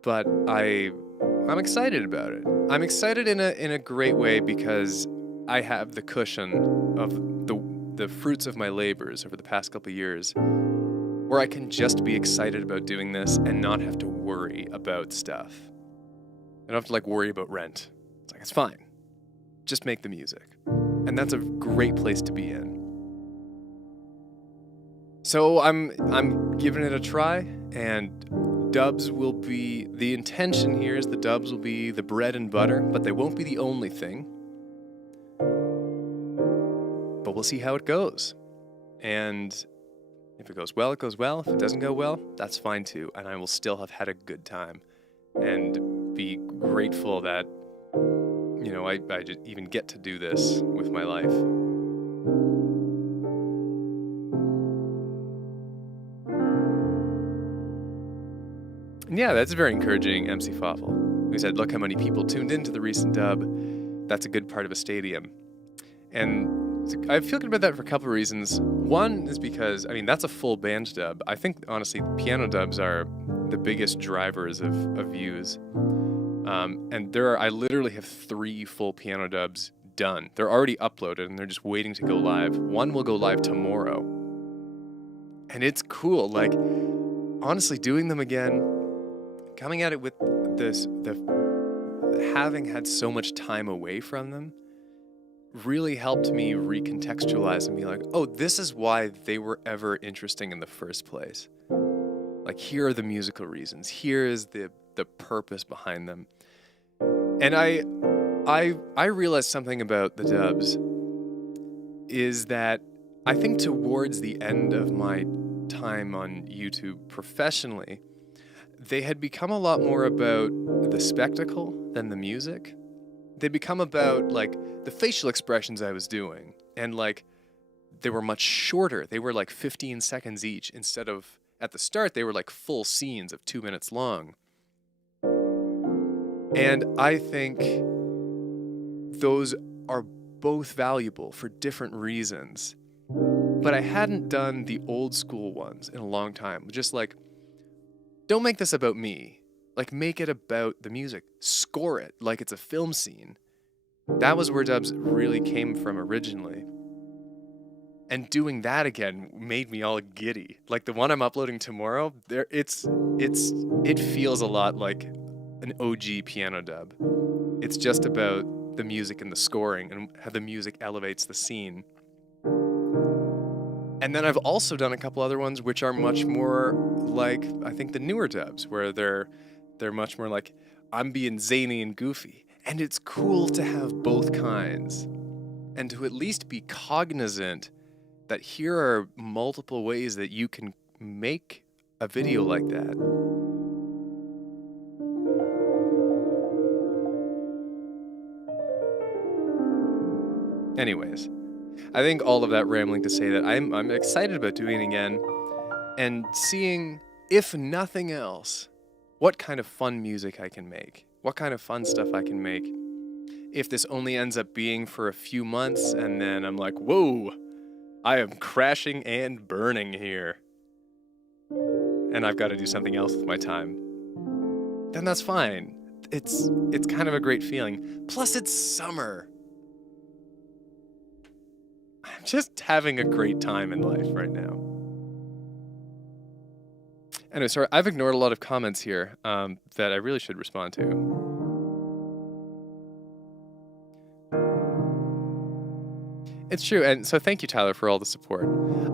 But I'm excited about it. I'm excited in a great way because I have the cushion of the fruits of my labors over the past couple of years, where I can just be excited about doing this and not have to worry about stuff. I don't have to worry about rent. It's fine. Just make the music. And that's a great place to be in. So I'm giving it a try, and dubs will be, the intention here is the dubs will be the bread and butter, but they won't be the only thing. But we'll see how it goes. And if it goes well, it goes well. If it doesn't go well, that's fine too. And I will still have had a good time and be grateful that, I just even get to do this with my life. And yeah, that's very encouraging, MC Fawful, who said, look how many people tuned into the recent dub. That's a good part of a stadium. And I feel good about that for a couple of reasons. One is because, that's a full band dub. I think, honestly, piano dubs are the biggest drivers of views. And I literally have 3 full piano dubs done. They're already uploaded, and they're just waiting to go live. One will go live tomorrow. And it's cool. Honestly, doing them again, coming at it with having had so much time away from them, really helped me recontextualize and be like, oh, this is why they were ever interesting in the first place. Here are the musical reasons. Here is the the purpose behind them. And I realized something about the dubs is that I think towards the end of my time on YouTube professionally, they had become a lot more about the spectacle than the music. They'd become about like the facial expressions I was doing, and like they were much shorter. They were like 15 seconds each instead of at the start they were like full scenes of 2 minutes long. And I think those are both valuable for different reasons. But I hadn't done the old school ones in a long time. Just like, don't make this about me. Like, make it about the music. Score it like it's a film scene. That was where dubs really came from originally. And doing that again made me all giddy. Like the one I'm uploading tomorrow, it feels a lot like an OG piano dub. It's just about the music and the scoring and how the music elevates the scene. And then I've also done a couple other ones which are much more like, I think, the newer dubs, where they're much more like, I'm being zany and goofy. And it's cool to have both kinds. And to at least be cognizant that here are multiple ways that you can make a video like that. Anyways, I think all of that rambling to say that I'm excited about doing it again and seeing, if nothing else, what kind of fun music I can make, what kind of fun stuff I can make. If this only ends up being for a few months and then I'm like, whoa, I am crashing and burning here, and I've got to do something else with my time, then that's fine. It's kind of a great feeling. Plus, it's summer. I'm just having a great time in life right now. Anyway, sorry, I've ignored a lot of comments here that I really should respond to. It's true, and so thank you, Tyler, for all the support.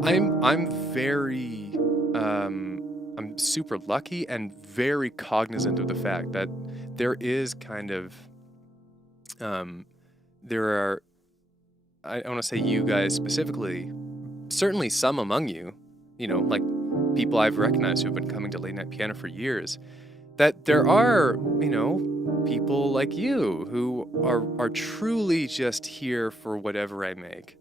I'm very, I'm super lucky and very cognizant of the fact that there is kind of, there are, I want to say you guys specifically, certainly some among you, you know, like people I've recognized who've been coming to Late Night Piano for years, that there are, you know, people like you who are truly just here for whatever I make.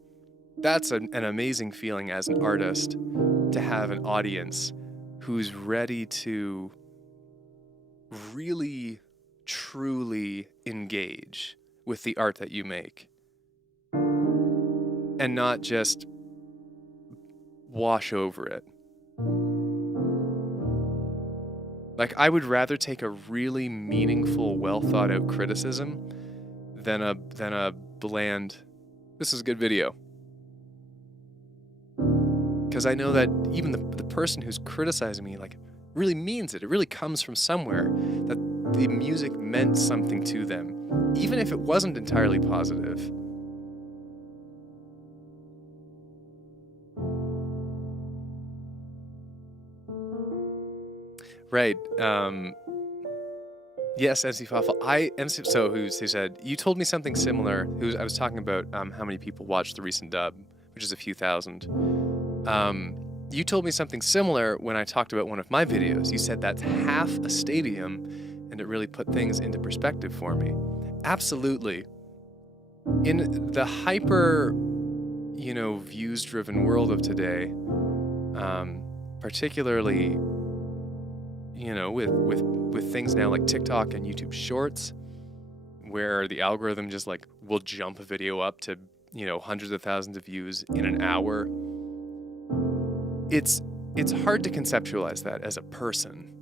That's an amazing feeling as an artist, to have an audience who's ready to really, truly engage with the art that you make. And not just wash over it. Like, I would rather take a really meaningful, well thought out criticism than a bland, this is a good video. Because I know that even the person who's criticizing me, like, really means it. It really comes from somewhere, that the music meant something to them, even if it wasn't entirely positive. Right. Yes, MC Fawful. Who said, you told me something similar. I was talking about how many people watched the recent dub, which is a few thousand. You told me something similar when I talked about one of my videos. You said that's half a stadium, and it really put things into perspective for me. Absolutely. In the hyper, you know, views-driven world of today, particularly, you know, with things now like TikTok and YouTube Shorts, where the algorithm just like will jump a video up to, you know, hundreds of thousands of views in an hour. It's hard to conceptualize that as a person.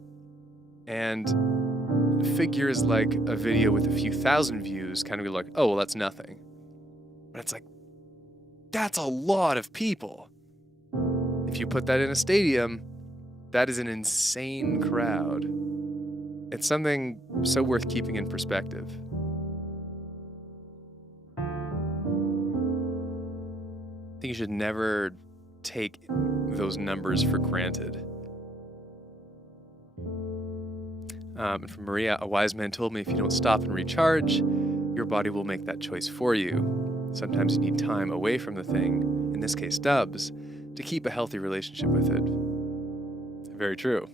And figures like a video with a few thousand views kind of be like, oh, well, that's nothing. But it's like, that's a lot of people. If you put that in a stadium, that is an insane crowd. It's something so worth keeping in perspective. I think you should never take those numbers for granted. And from Maria, a wise man told me if you don't stop and recharge, your body will make that choice for you. Sometimes you need time away from the thing, in this case dubs, to keep a healthy relationship with it. Very true.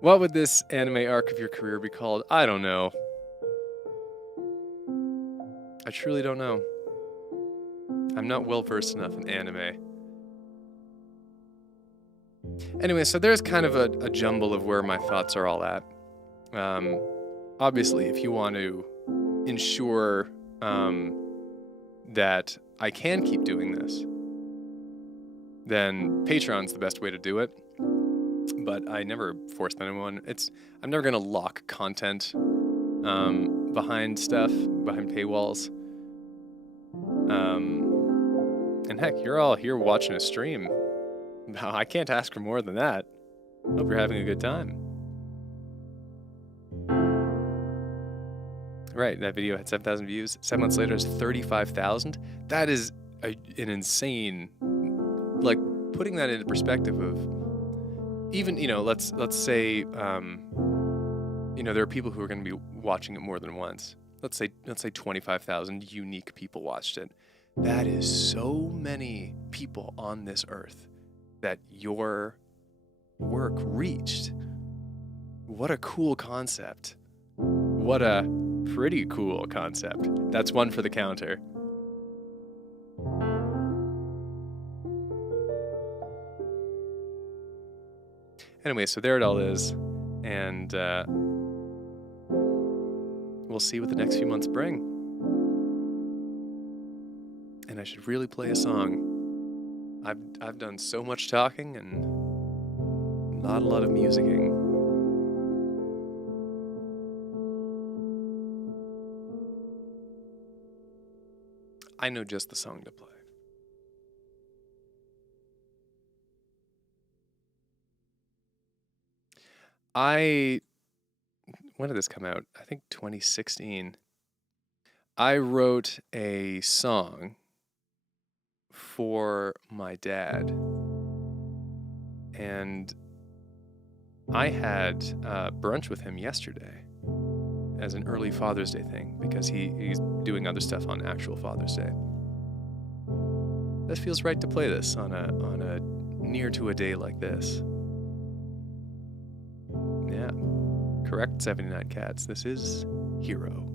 What would this anime arc of your career be called? I don't know. I truly don't know. I'm not well versed enough in anime. Anyway, so there's kind of a jumble of where my thoughts are all at. Obviously, if you want to ensure that I can keep doing this, then Patreon's the best way to do it. But I never forced anyone. I'm never gonna lock content behind paywalls. And heck, you're all here watching a stream. I can't ask for more than that. Hope you're having a good time. Right, that video had 7,000 views. 7 months later, it's 35,000. That is an insane. Like, putting that into perspective of even, let's say, there are people who are going to be watching it more than once. Let's say 25,000 unique people watched it. That is so many people on this earth that your work reached. What a cool concept. What a pretty cool concept. That's one for the counter. Anyway, so there it all is. And we'll see what the next few months bring. And I should really play a song. I've done so much talking and not a lot of musicking. I know just the song to play. When did this come out? I think 2016. I wrote a song for my dad, and I had brunch with him yesterday as an early Father's Day thing because he's doing other stuff on actual Father's Day. That feels right to play this on a near to a day like this. Yeah, correct, 79 Cats. This is Hero.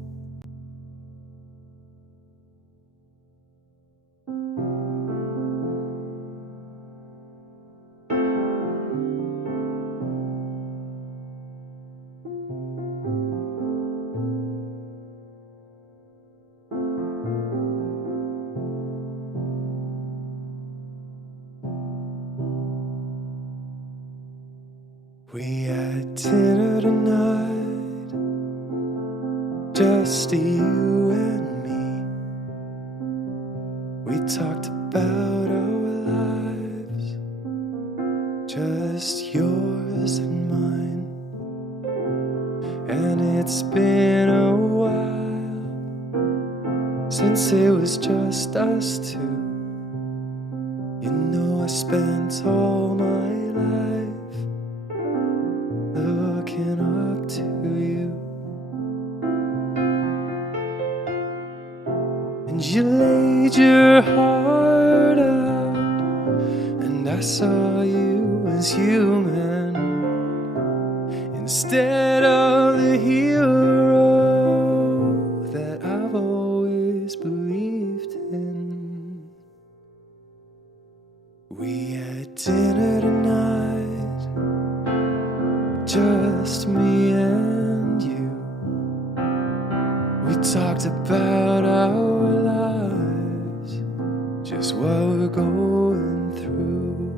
We had dinner tonight, just you and me. We talked about our lives, just yours and mine. And it's been a while since it was just us two. You know I spent all my life looking up to you, and you laid your heart out, and I saw you as human instead of the hero that I've always believed in. We had dinner tonight, just me and you. We talked about our lives, just what we're going through.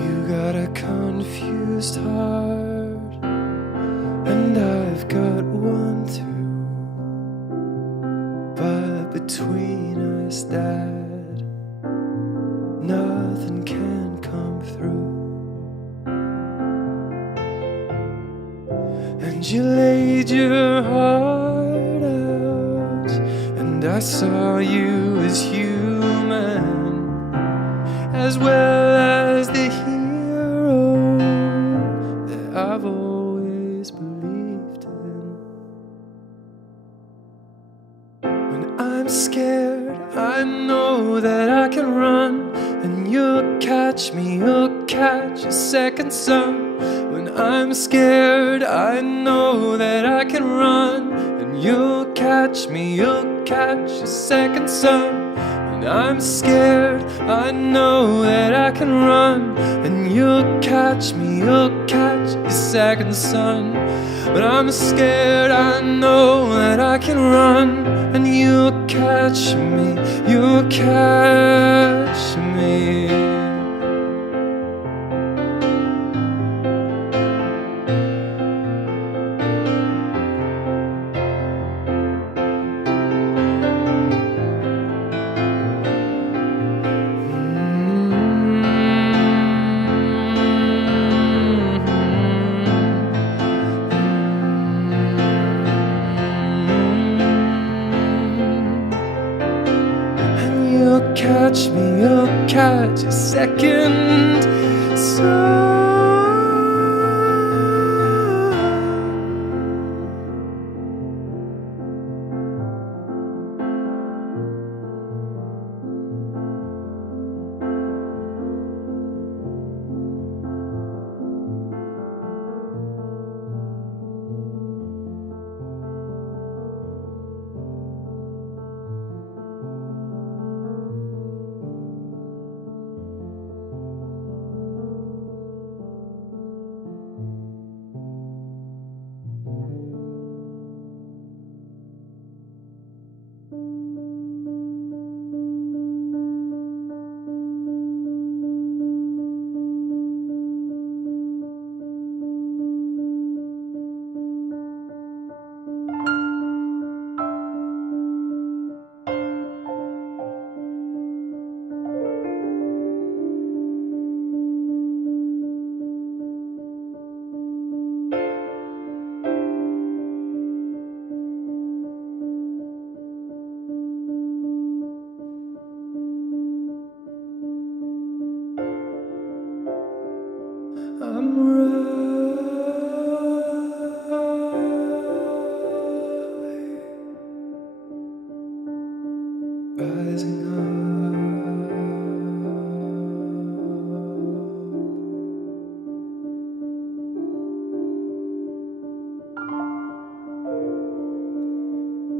You got a confused heart, and I've got one too. But between us, Dad, nothing can come through. And you laid your heart out, and I saw you as human, as well as the scared, I know that I can run, and you'll catch me, you'll catch a second sun. When I'm scared, I know that I can run, and you'll catch me, you'll catch a second sun. When I'm scared, I know that I can run, and you'll catch me, you'll catch a second sun. When I'm scared, I know that I can run, and you'll catch me, you'll catch me. You'll catch me, you'll catch a second sun. I'm rising up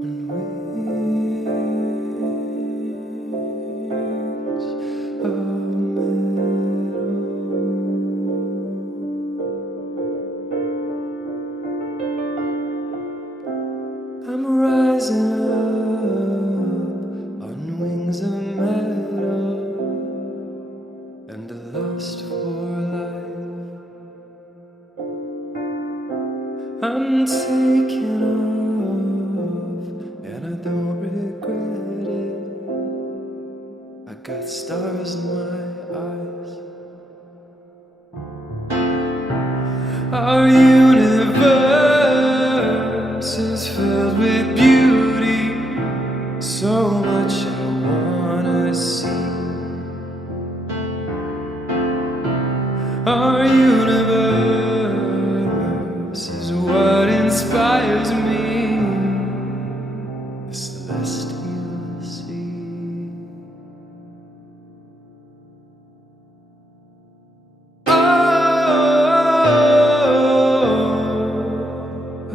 on wings of metal. I'm rising up on wings of metal and a lust for life. I'm taking off and I don't regret it. I got stars in my eyes. Our universe is filled with beauty, so much I wanna see. Our universe is what inspires me, the celestial sea.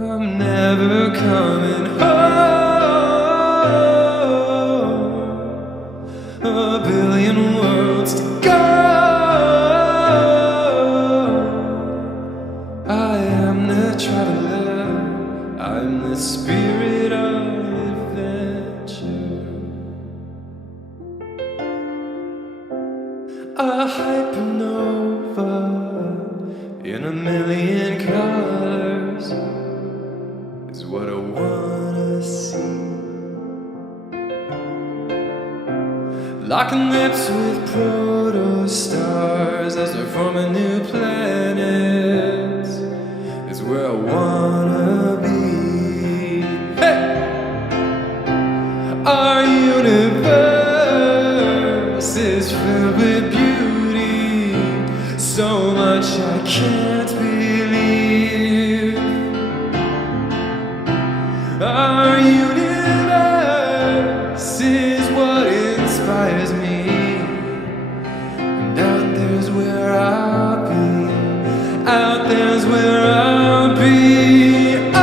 I'm never coming home. A billion worlds to go. I am the traveler, I'm the spirit of adventure. A hypernova in a million colors is what I wanna see. Locking lips with proto-stars as they're forming new planets is where I wanna be. Hey! Our universe is filled with beauty, so much I can't believe. Our universe is where I'll be. Oh,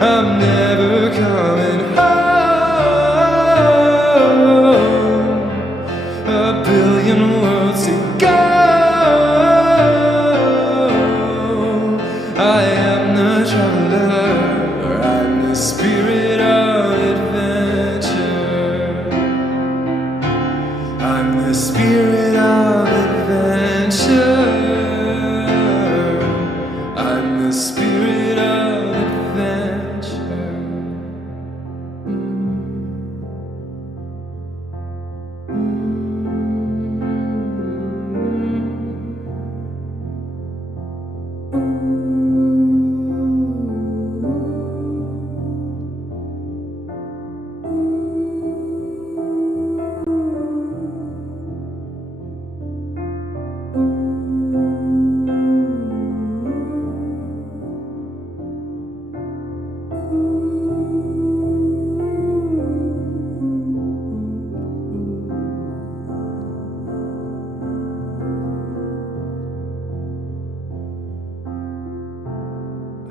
I'm never coming home. A billion worlds to go. I am the traveler, I'm the spirit of adventure. I'm the spirit of adventure. I'm the spirit of adventure.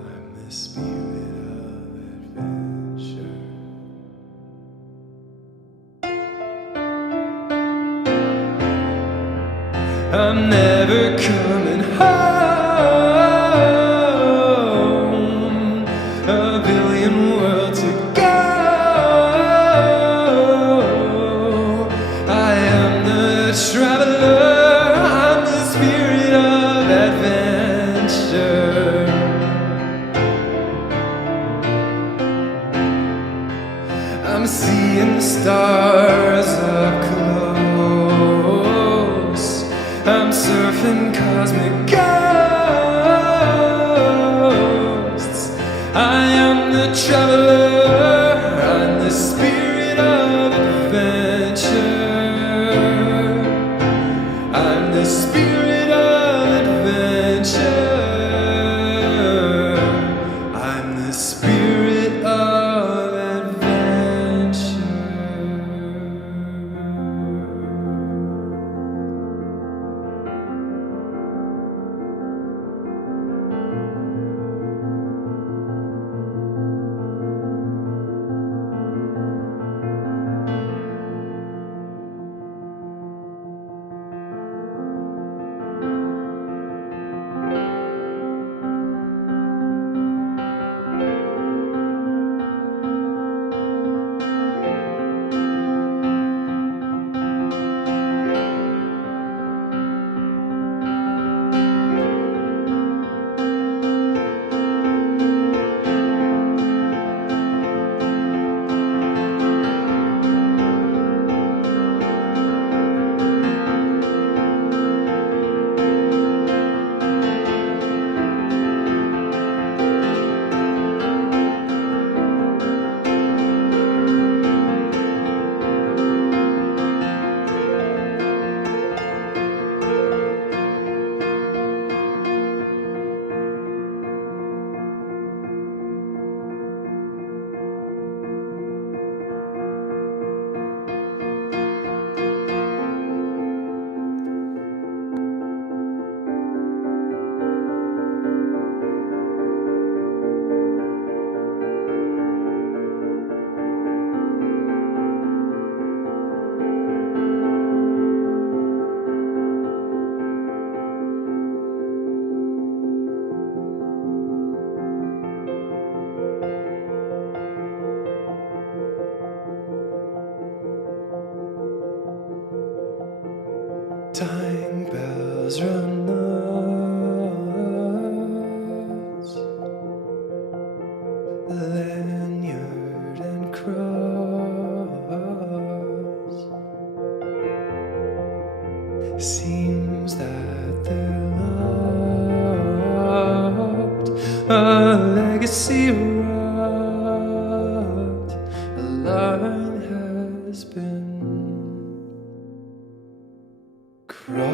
I'm the spirit of adventure. I'm never coming home. A billion worlds to go. I am the traveler. I'm the spirit of adventure. I'm seeing the stars up close. I'm surfing cosmic ghosts. I am the traveler. I'm the spirit of adventure. I'm the spirit of adventure. I'm the spirit of adventure. Time bells run notes, lanyard and cross. Seems that they're locked, a legacy wrought, a line has been crossed.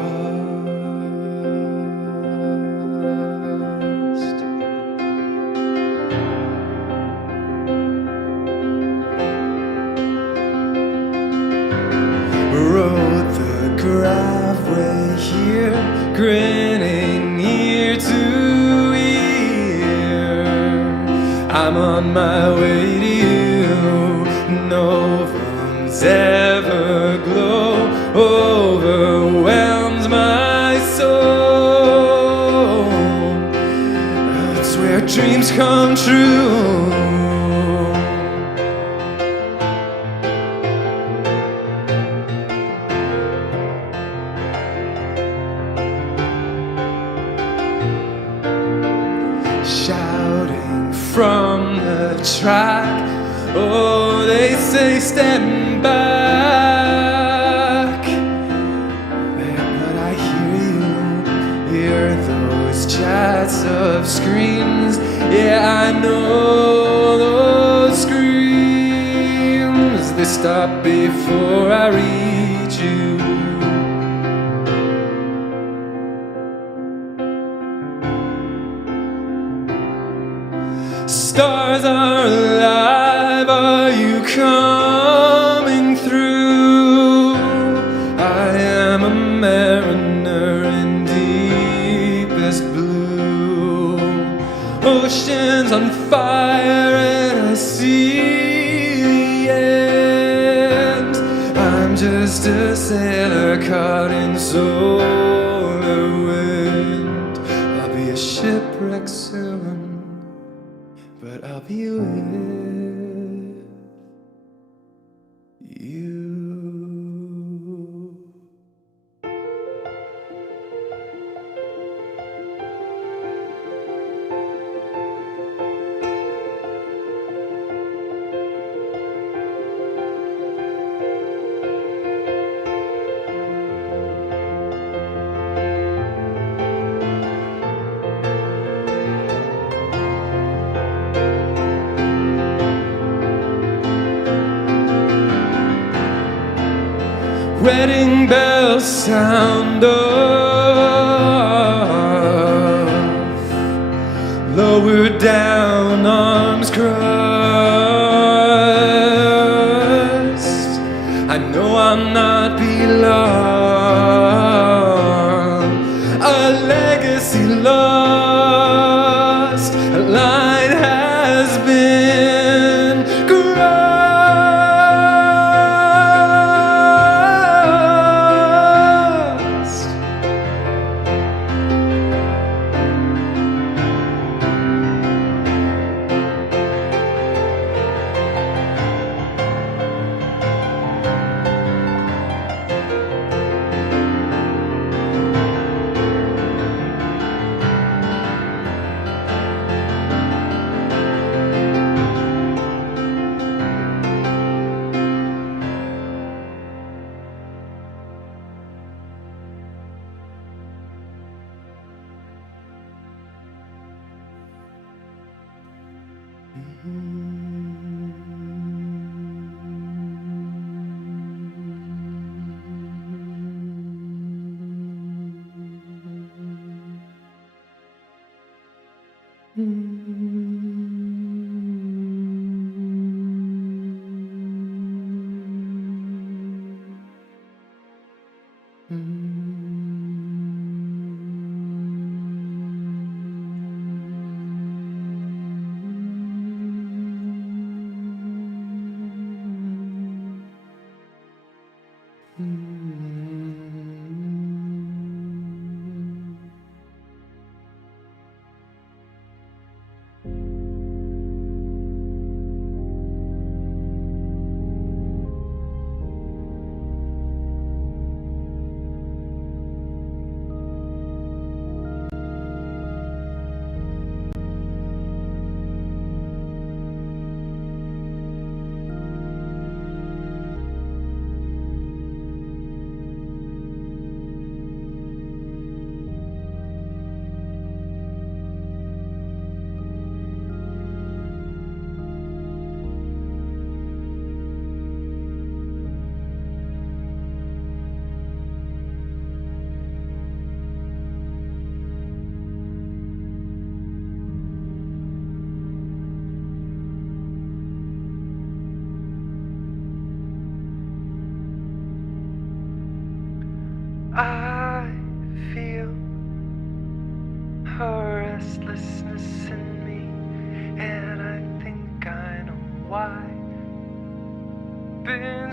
Wrote the graph way here, grinning ear to ear. I'm on my way to you. Novum's everglow overwhelms my soul. It's where dreams come true. Shouting from the track, oh, they say stand back. But I hear those chats of screams. Yeah, I know those screams. They stop before I reach you. Stars are alive, are you coming through? I am a mariner in deepest blue. Oceans on fire and I see the end. I'm just a sailor caught in solar wind. I'll be a shipwreck soon, but I'll be with you. Wedding bells sound off, lower down, arms crossed. I know I'll not be long, a legacy lost, a line has been crossed.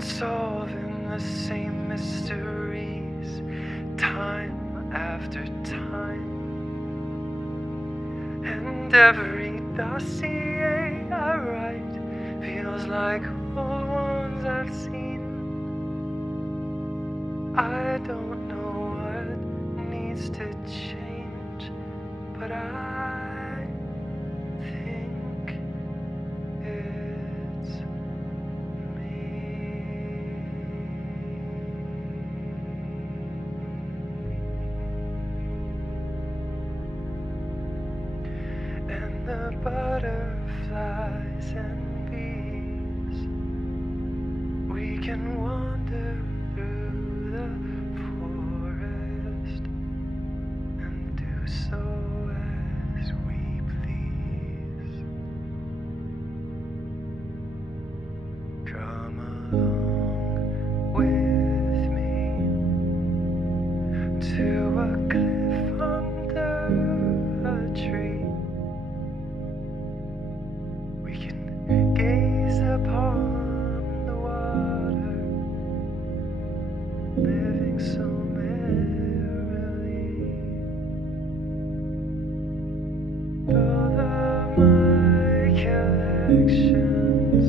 solving the same mysteries time after time. And every dossier I write feels like old ones I've seen. I don't know what needs to change, but I think it's and the butterflies and bees, we can wander through the forest and do so as we please. Come along with me to a cliff under a tree. We can gaze upon the water, living so merrily. All of my collections,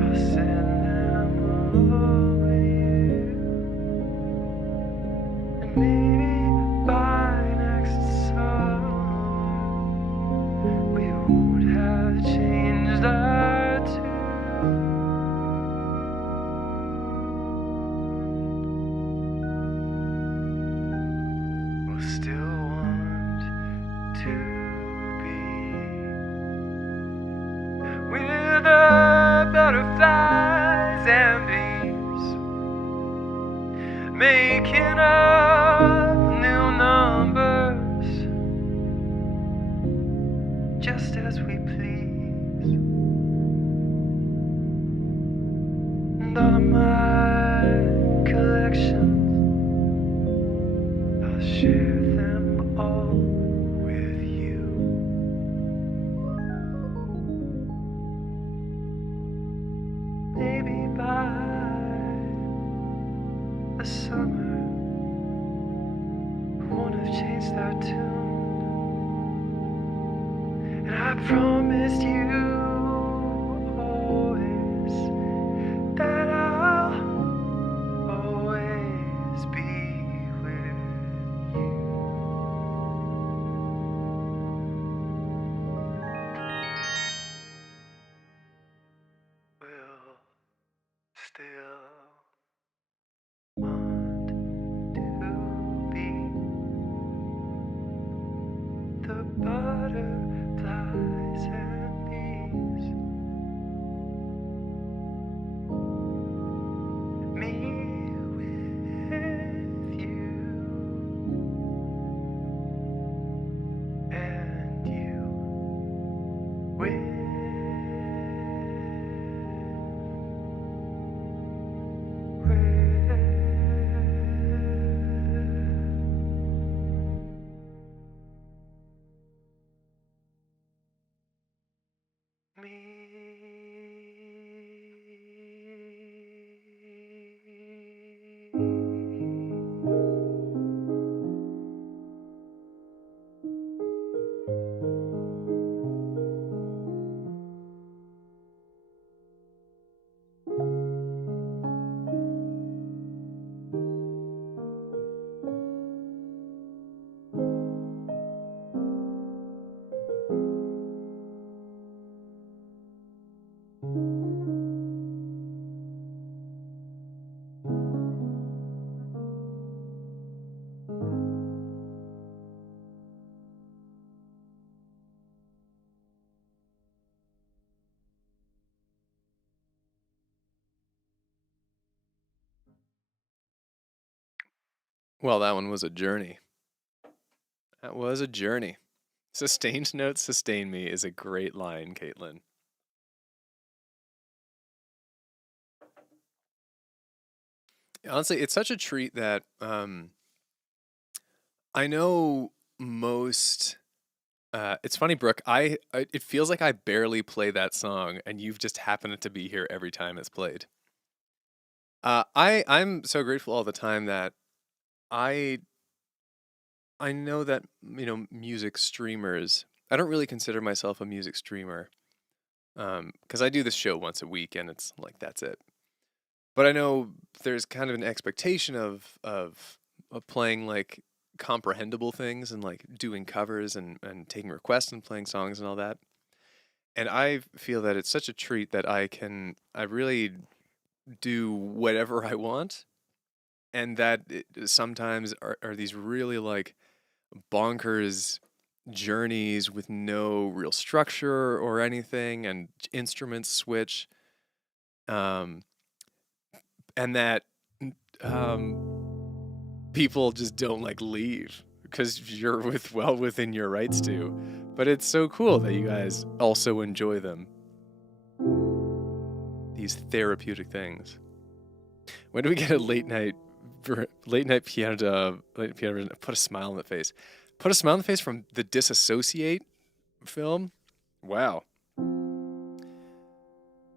I'll send them all with you. And maybe by next summer we won't have changed our tune. We'll still want to be with the butterflies and bees, making up new numbers just as we please. And all of my collections, I'll share them all with you. Maybe by the summer we won't have changed our tune. And I promised you always that I'll always be with you. We'll still want to be the butterflies and bees, me with you and you with Well, that one was a journey. That was a journey. Sustained notes sustain me is a great line, Caitlin. Honestly, it's such a treat that I know most. It's funny, Brooke. It feels like I barely play that song, and you've just happened to be here every time it's played. I'm so grateful all the time that I I know that music streamers. I don't really consider myself a music streamer, because I do this show once a week and it's like that's it. But I know there's kind of an expectation of playing like comprehensible things and like doing covers and taking requests and playing songs and all that. And I feel that it's such a treat that I really do whatever I want, and that sometimes are these really like bonkers journeys with no real structure or anything, and instruments switch, um, and that people just don't like leave because you're well within your rights to. But it's so cool that you guys also enjoy them, these therapeutic things. When do we get a late night piano? Put a smile on the face. Put a smile on the face from the Disassociate film. Wow.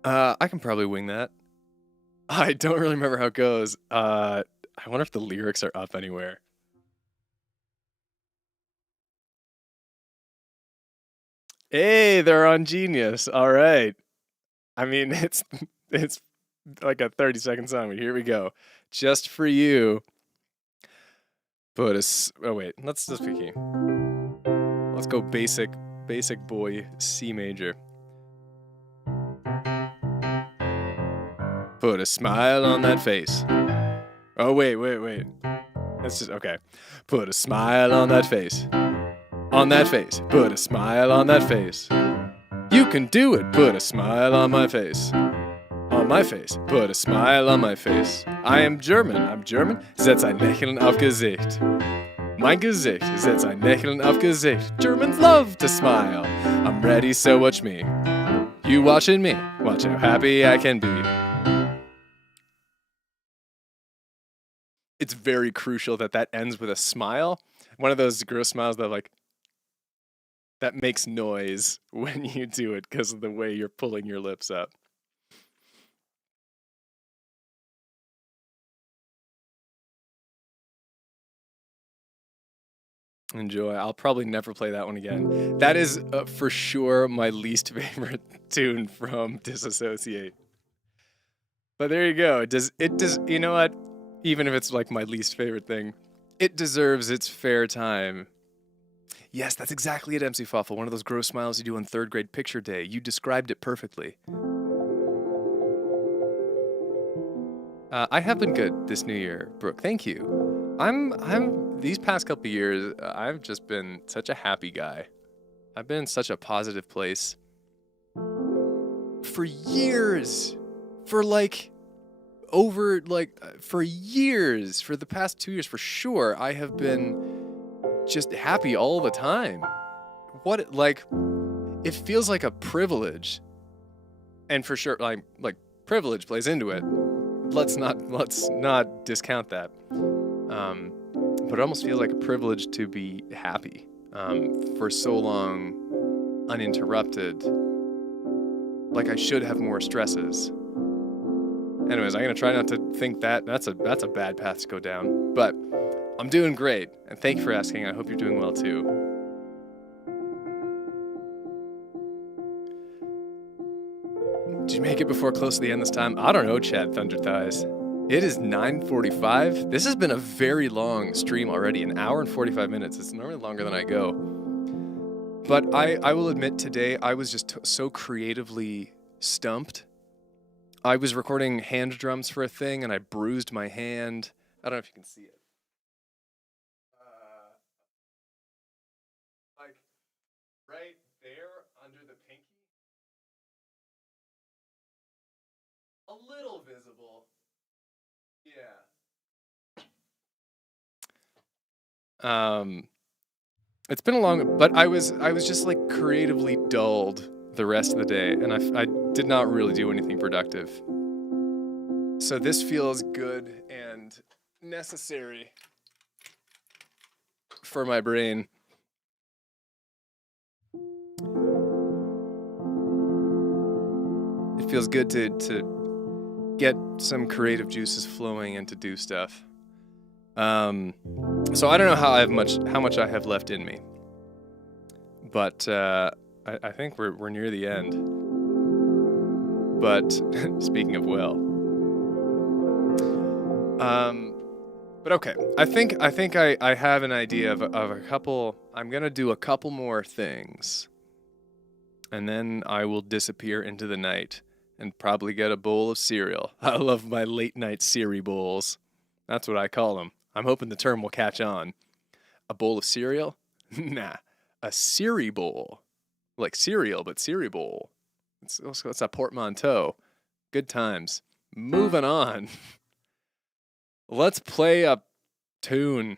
I can probably wing that. I don't really remember how it goes. I wonder if the lyrics are up anywhere. Hey, they're on Genius. All right. I mean, it's like a 30-second song, but here we go. Just for you. Oh wait, let's just pick key. Let's go basic boy C major. Put a smile on that face. Oh wait. That's just okay. Put a smile on that face. On that face. Put a smile on that face. You can do it. Put a smile on my face. On my face. Put a smile on my face. I am German. I'm German. Setz ein Lächeln auf Gesicht. Mein Gesicht. Setz ein Lächeln auf Gesicht. Germans love to smile. I'm ready, so watch me. You watching me. Watch how happy I can be. It's very crucial that ends with a smile. One of those gross smiles that makes noise when you do it because of the way you're pulling your lips up. Enjoy. I'll probably never play that one again. That is for sure my least favorite tune from Disassociate. But there you go. You know what? Even if it's like my least favorite thing, it deserves its fair time. Yes, that's exactly it, MC Fawful. One of those gross smiles you do on third grade picture day. You described it perfectly. I have been good this new year, Brooke. Thank you. These past couple years, I've just been such a happy guy. I've been in such a positive place for years. For years, for the past 2 years, for sure, I have been just happy all the time. It feels like a privilege, and for sure, like privilege plays into it. Let's not discount that. But it almost feels like a privilege to be happy for so long, uninterrupted. Like I should have more stresses. Anyways, I'm gonna try not to think that's a bad path to go down. But I'm doing great, and thank you for asking. I hope you're doing well too. Did you make it before close to the end this time? I don't know, Chad Thunder Thighs. It is 9:45. This has been a very long stream already, an hour and 45 minutes. It's normally longer than I go. But I will admit today I was just so creatively stumped. I was recording hand drums for a thing and I bruised my hand. I don't know if you can see it. Like right there under the pinky. A little visible. Yeah. It's been a long, but I was just like creatively dulled the rest of the day, and I did not really do anything productive. So this feels good and necessary for my brain. It feels good to get some creative juices flowing and to do stuff. So I don't know how much I have left in me, but I think we're near the end. But speaking of but okay, I think I have an idea of a couple. I'm gonna do a couple more things, and then I will disappear into the night and probably get a bowl of cereal. I love my late night Siri bowls. That's what I call them. I'm hoping the term will catch on. A bowl of cereal? Nah, a Siri bowl, like cereal, but Siri bowl. It's a portmanteau. Good times. Moving on. Let's play a tune.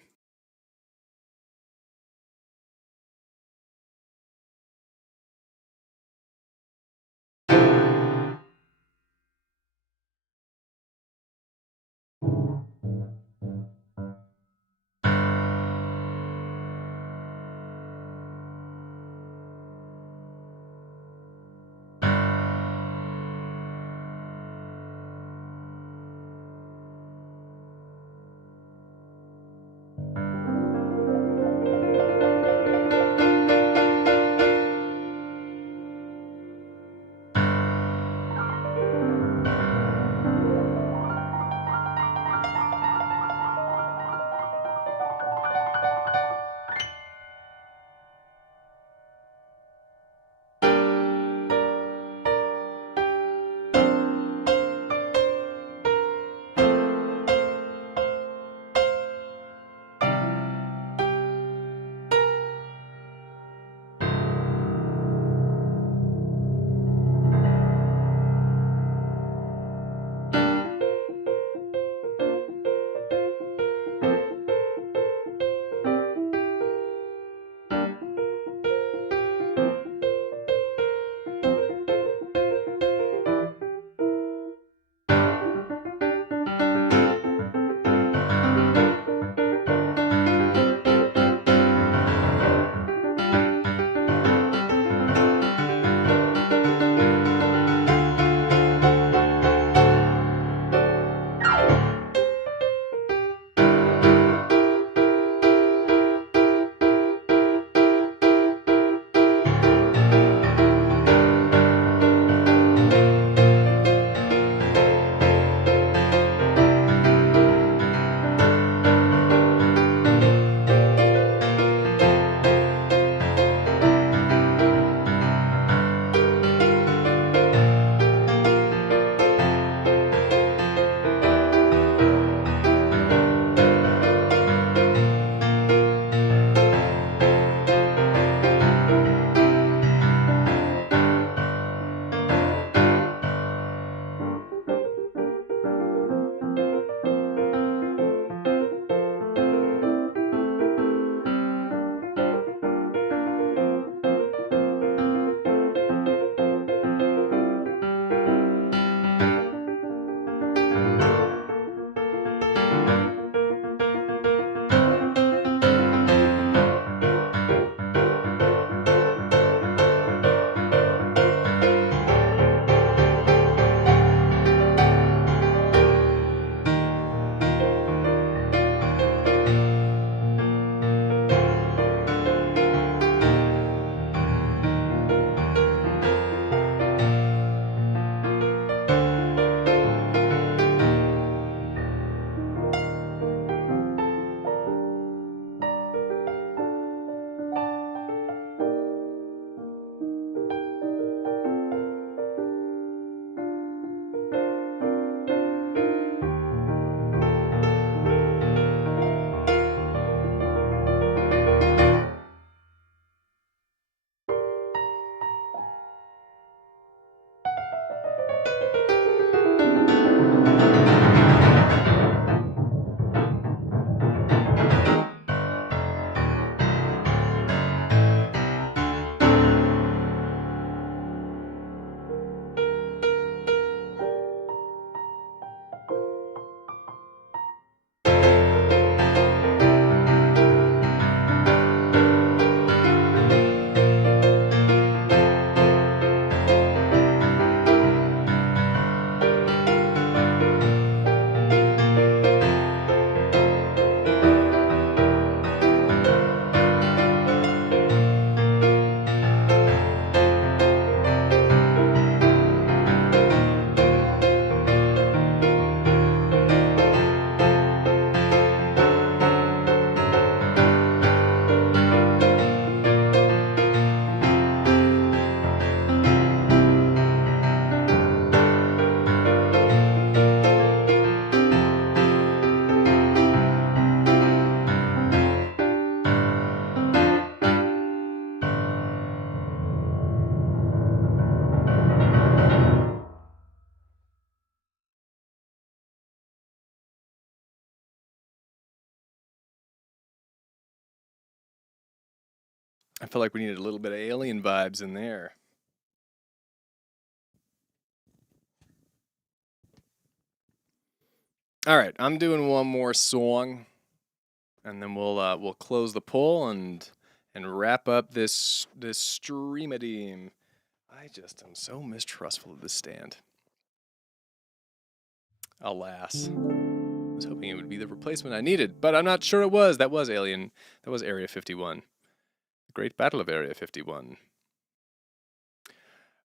I feel like we needed a little bit of Alien vibes in there. All right, I'm doing one more song, and then we'll close the poll and wrap up this streamadeem. I just am so mistrustful of this stand. Alas, I was hoping it would be the replacement I needed, but I'm not sure it was. That was Alien. That was Area 51. The Great Battle of Area 51.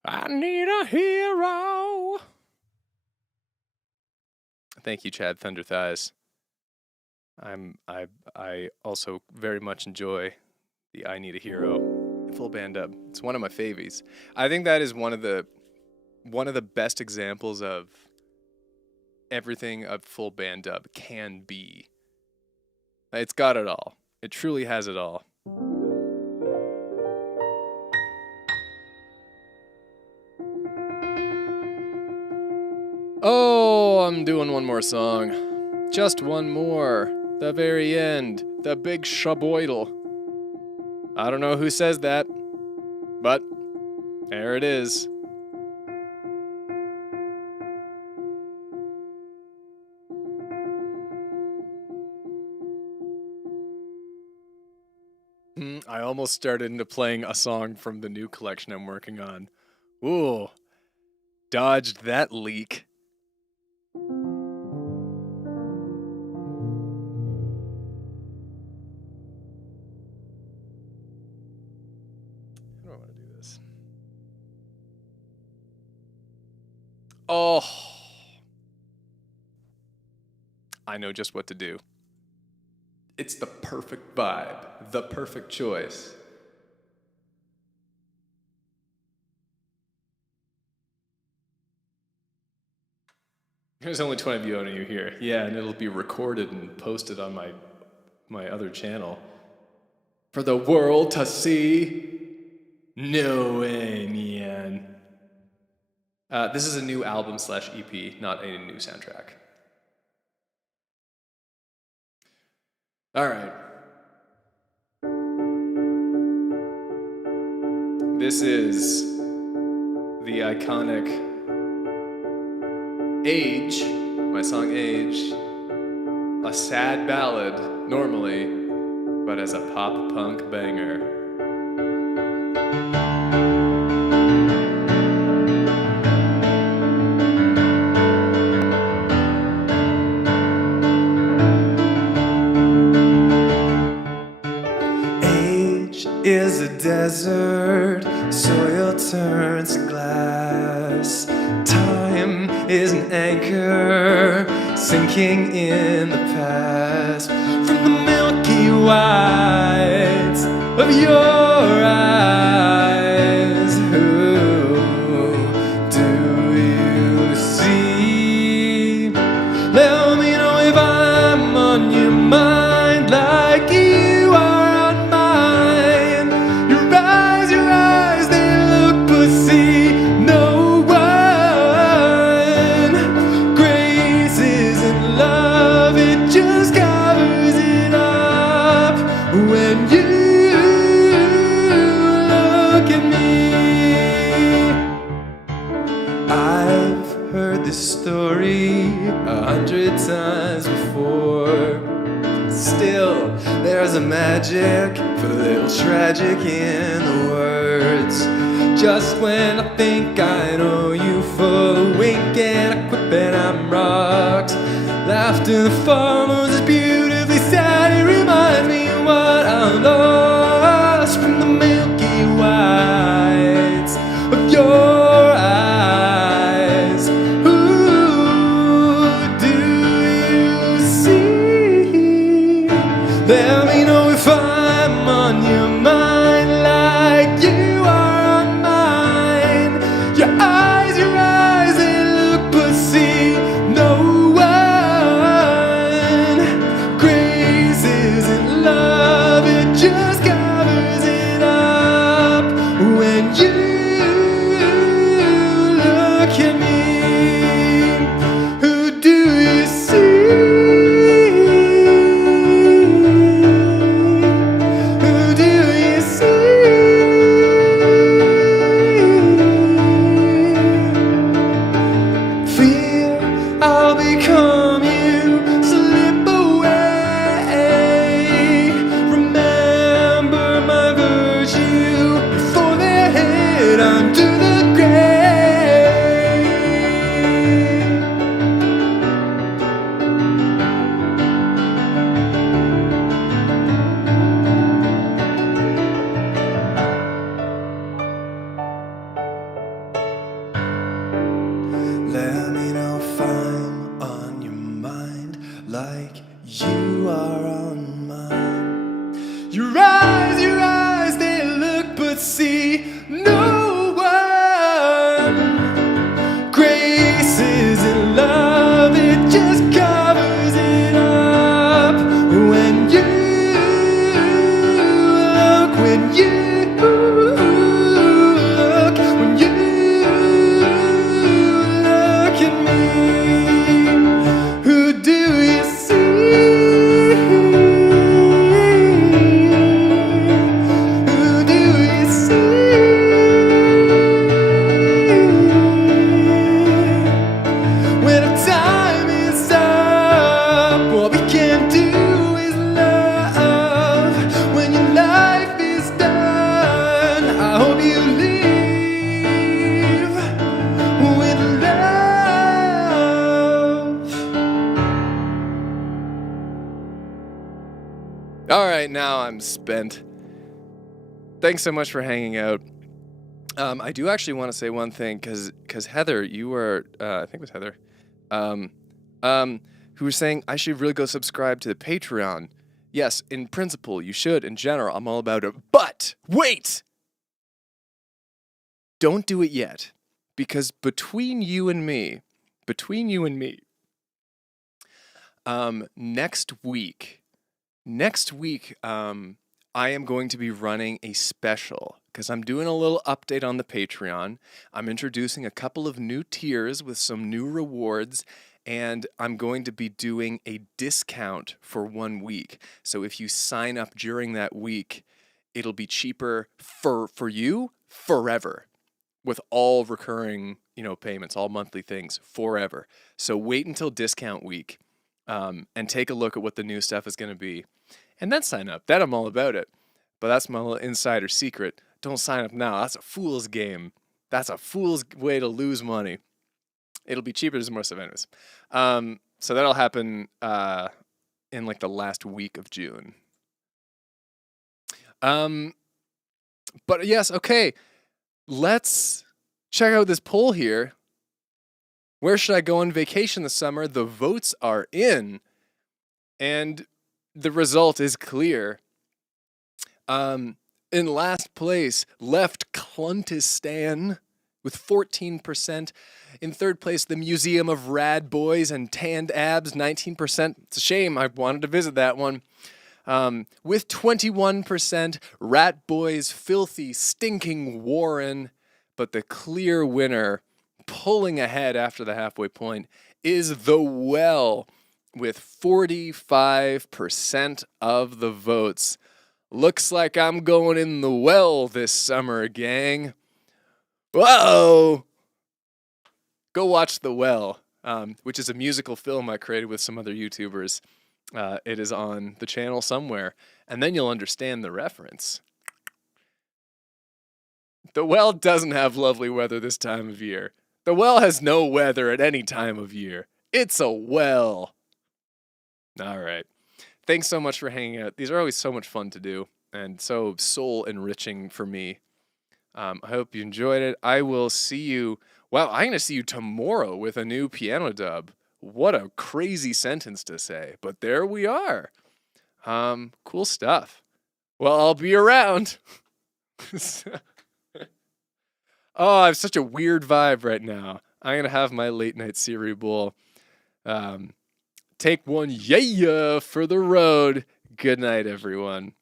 I need a hero. Thank you, Chad Thunder Thighs. I also very much enjoy the I Need a Hero full band dub. It's one of my favies. I think that is one of the best examples of everything a full band dub can be. It's got it all. It truly has it all. Oh, I'm doing one more song. Just one more. The very end. The big shaboidle. I don't know who says that, but there it is. I almost started into playing a song from the new collection I'm working on. Ooh, dodged that leak. I don't want to do this. Oh, I know just what to do. It's the perfect vibe, the perfect choice. There's only 20 of you here. Yeah, and it'll be recorded and posted on my other channel. For the world to see. No way, man. This is a new album / EP, not a new soundtrack. All right. This is the iconic Age, my song Age, a sad ballad normally, but as a pop punk banger. Is a desert, soil turns to glass. Time is an anchor, sinking in the past. From the milky whites of your eyes, who do you see? Let me know if I'm on your mind like you are. Story 100 times before. Still, there's a magic, a little tragic in the words. Just when I think I know you for a wink and a quip and I'm rocked. Laughter that follows is beautifully sad. It reminds me of what I lost from the milky whites of your eyes. Let me know if I'm on your mind like you are on mine. Your eyes, they look but see no one. Crazes in love, it just covers it up. When you look at me, who do you see? when you look at me? Who do you see? Who do you see? When our time is up, all we can do is love. When your life is done, I hope you leave with love. All right, now I'm spent. Thanks so much for hanging out. I do actually want to say one thing, because Heather, you were, I think it was Heather, who was saying I should really go subscribe to the Patreon. Yes, in principle, you should. In general, I'm all about it. But wait! Don't do it yet. Because between you and me, next week, I am going to be running a special, because I'm doing a little update on the Patreon. I'm introducing a couple of new tiers with some new rewards, and I'm going to be doing a discount for 1 week. So if you sign up during that week, it'll be cheaper for you forever, with all recurring, payments, all monthly things forever. So wait until discount week, and take a look at what the new stuff is going to be. And then sign up. Then I'm all about it. But that's my little insider secret. Don't sign up now. That's a fool's game. That's a fool's way to lose money. It'll be cheaper. There's more stuff anyways. So that'll happen in like the last week of June. But yes, okay. Let's check out this poll here. Where should I go on vacation this summer? The votes are in. And the result is clear. In last place, left Cluntistan with 14%. In third place, the Museum of Rad Boys and Tanned Abs, 19%. It's a shame. I wanted to visit that one. With 21%, Rat Boys, Filthy, Stinking Warren. But the clear winner, pulling ahead after the halfway point, is The Well, with 45% of the votes. Looks like I'm going in the well this summer, gang. Whoa! Go watch The Well, which is a musical film I created with some other YouTubers. It is on the channel somewhere, and then you'll understand the reference. The Well doesn't have lovely weather this time of year. The Well has no weather at any time of year. It's a well. All right. Thanks so much for hanging out. These are always so much fun to do and so soul enriching for me. I hope you enjoyed it. I will see you. Wow, I'm going to see you tomorrow with a new piano dub. What a crazy sentence to say, but there we are. Cool stuff. Well, I'll be around. Oh, I have such a weird vibe right now. I'm going to have my late night cerebral. Take one, yeah, for the road. Good night, everyone.